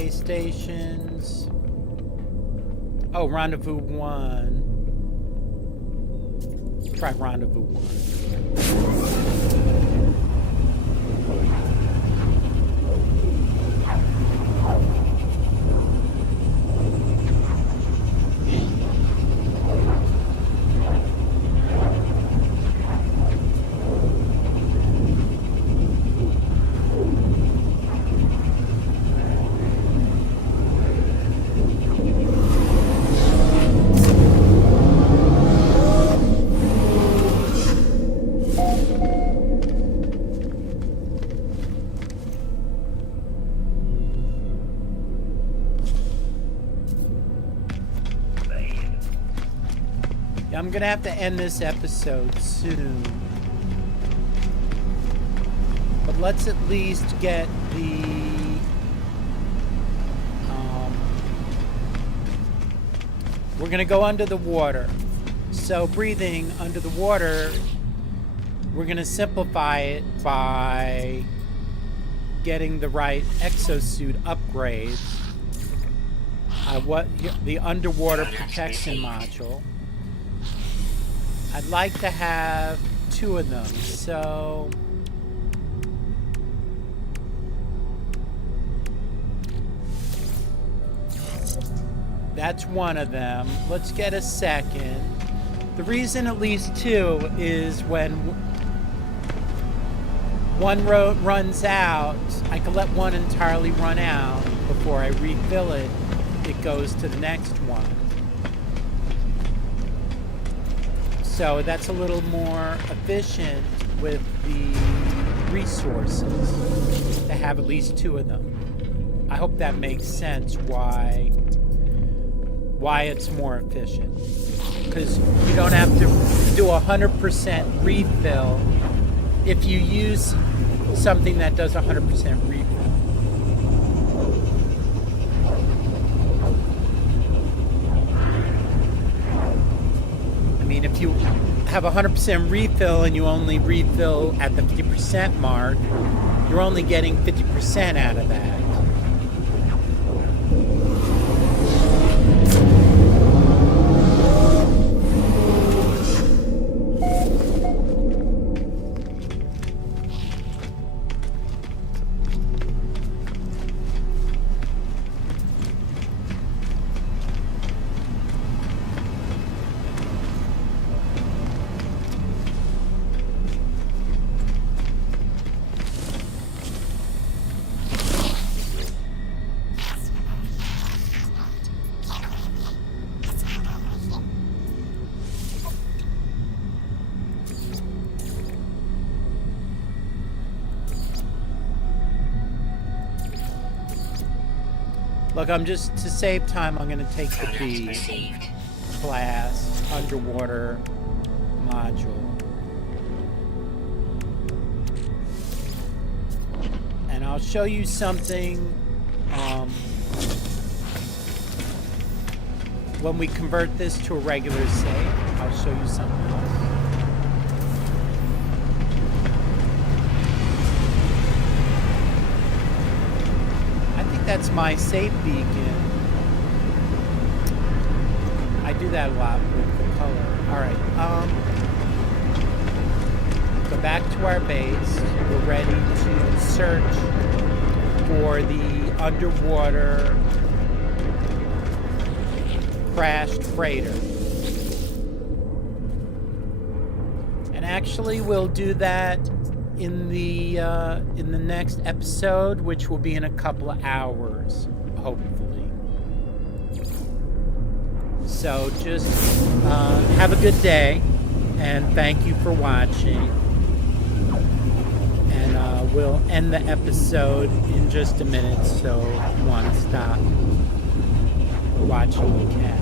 Stations. Oh, Rendezvous 1. Try Rendezvous 1. I'm gonna have to end this episode soon. let's at least get the we're gonna go under the water. So breathing under the water, we're gonna simplify it by getting the right exosuit upgrades. The underwater protection module. I'd like to have 2 of them, so that's one of them. Let's get a second. The reason at least 2 is when one runs out, I can let one entirely run out before I refill it. It goes to the next one. So that's a little more efficient with the resources to have at least 2 of them. I hope that makes sense why it's more efficient. Because you don't have to do 100% refill if you use something that does 100% refill. I mean, if you have 100% refill and you only refill at the 50% mark, you're only getting 50% out of that. Look, to save time, I'm going to take the B class underwater module. And I'll show you something when we convert this to a regular save. I'll show you something else. That's my safe beacon. I do that a lot with the color. Alright, go back to our base. We're ready to search for the underwater crashed freighter. And actually we'll do that in the next episode, which will be in a couple of hours, hopefully. So just have a good day, and thank you for watching. And we'll end the episode in just a minute, so if you want to stop watching, you can.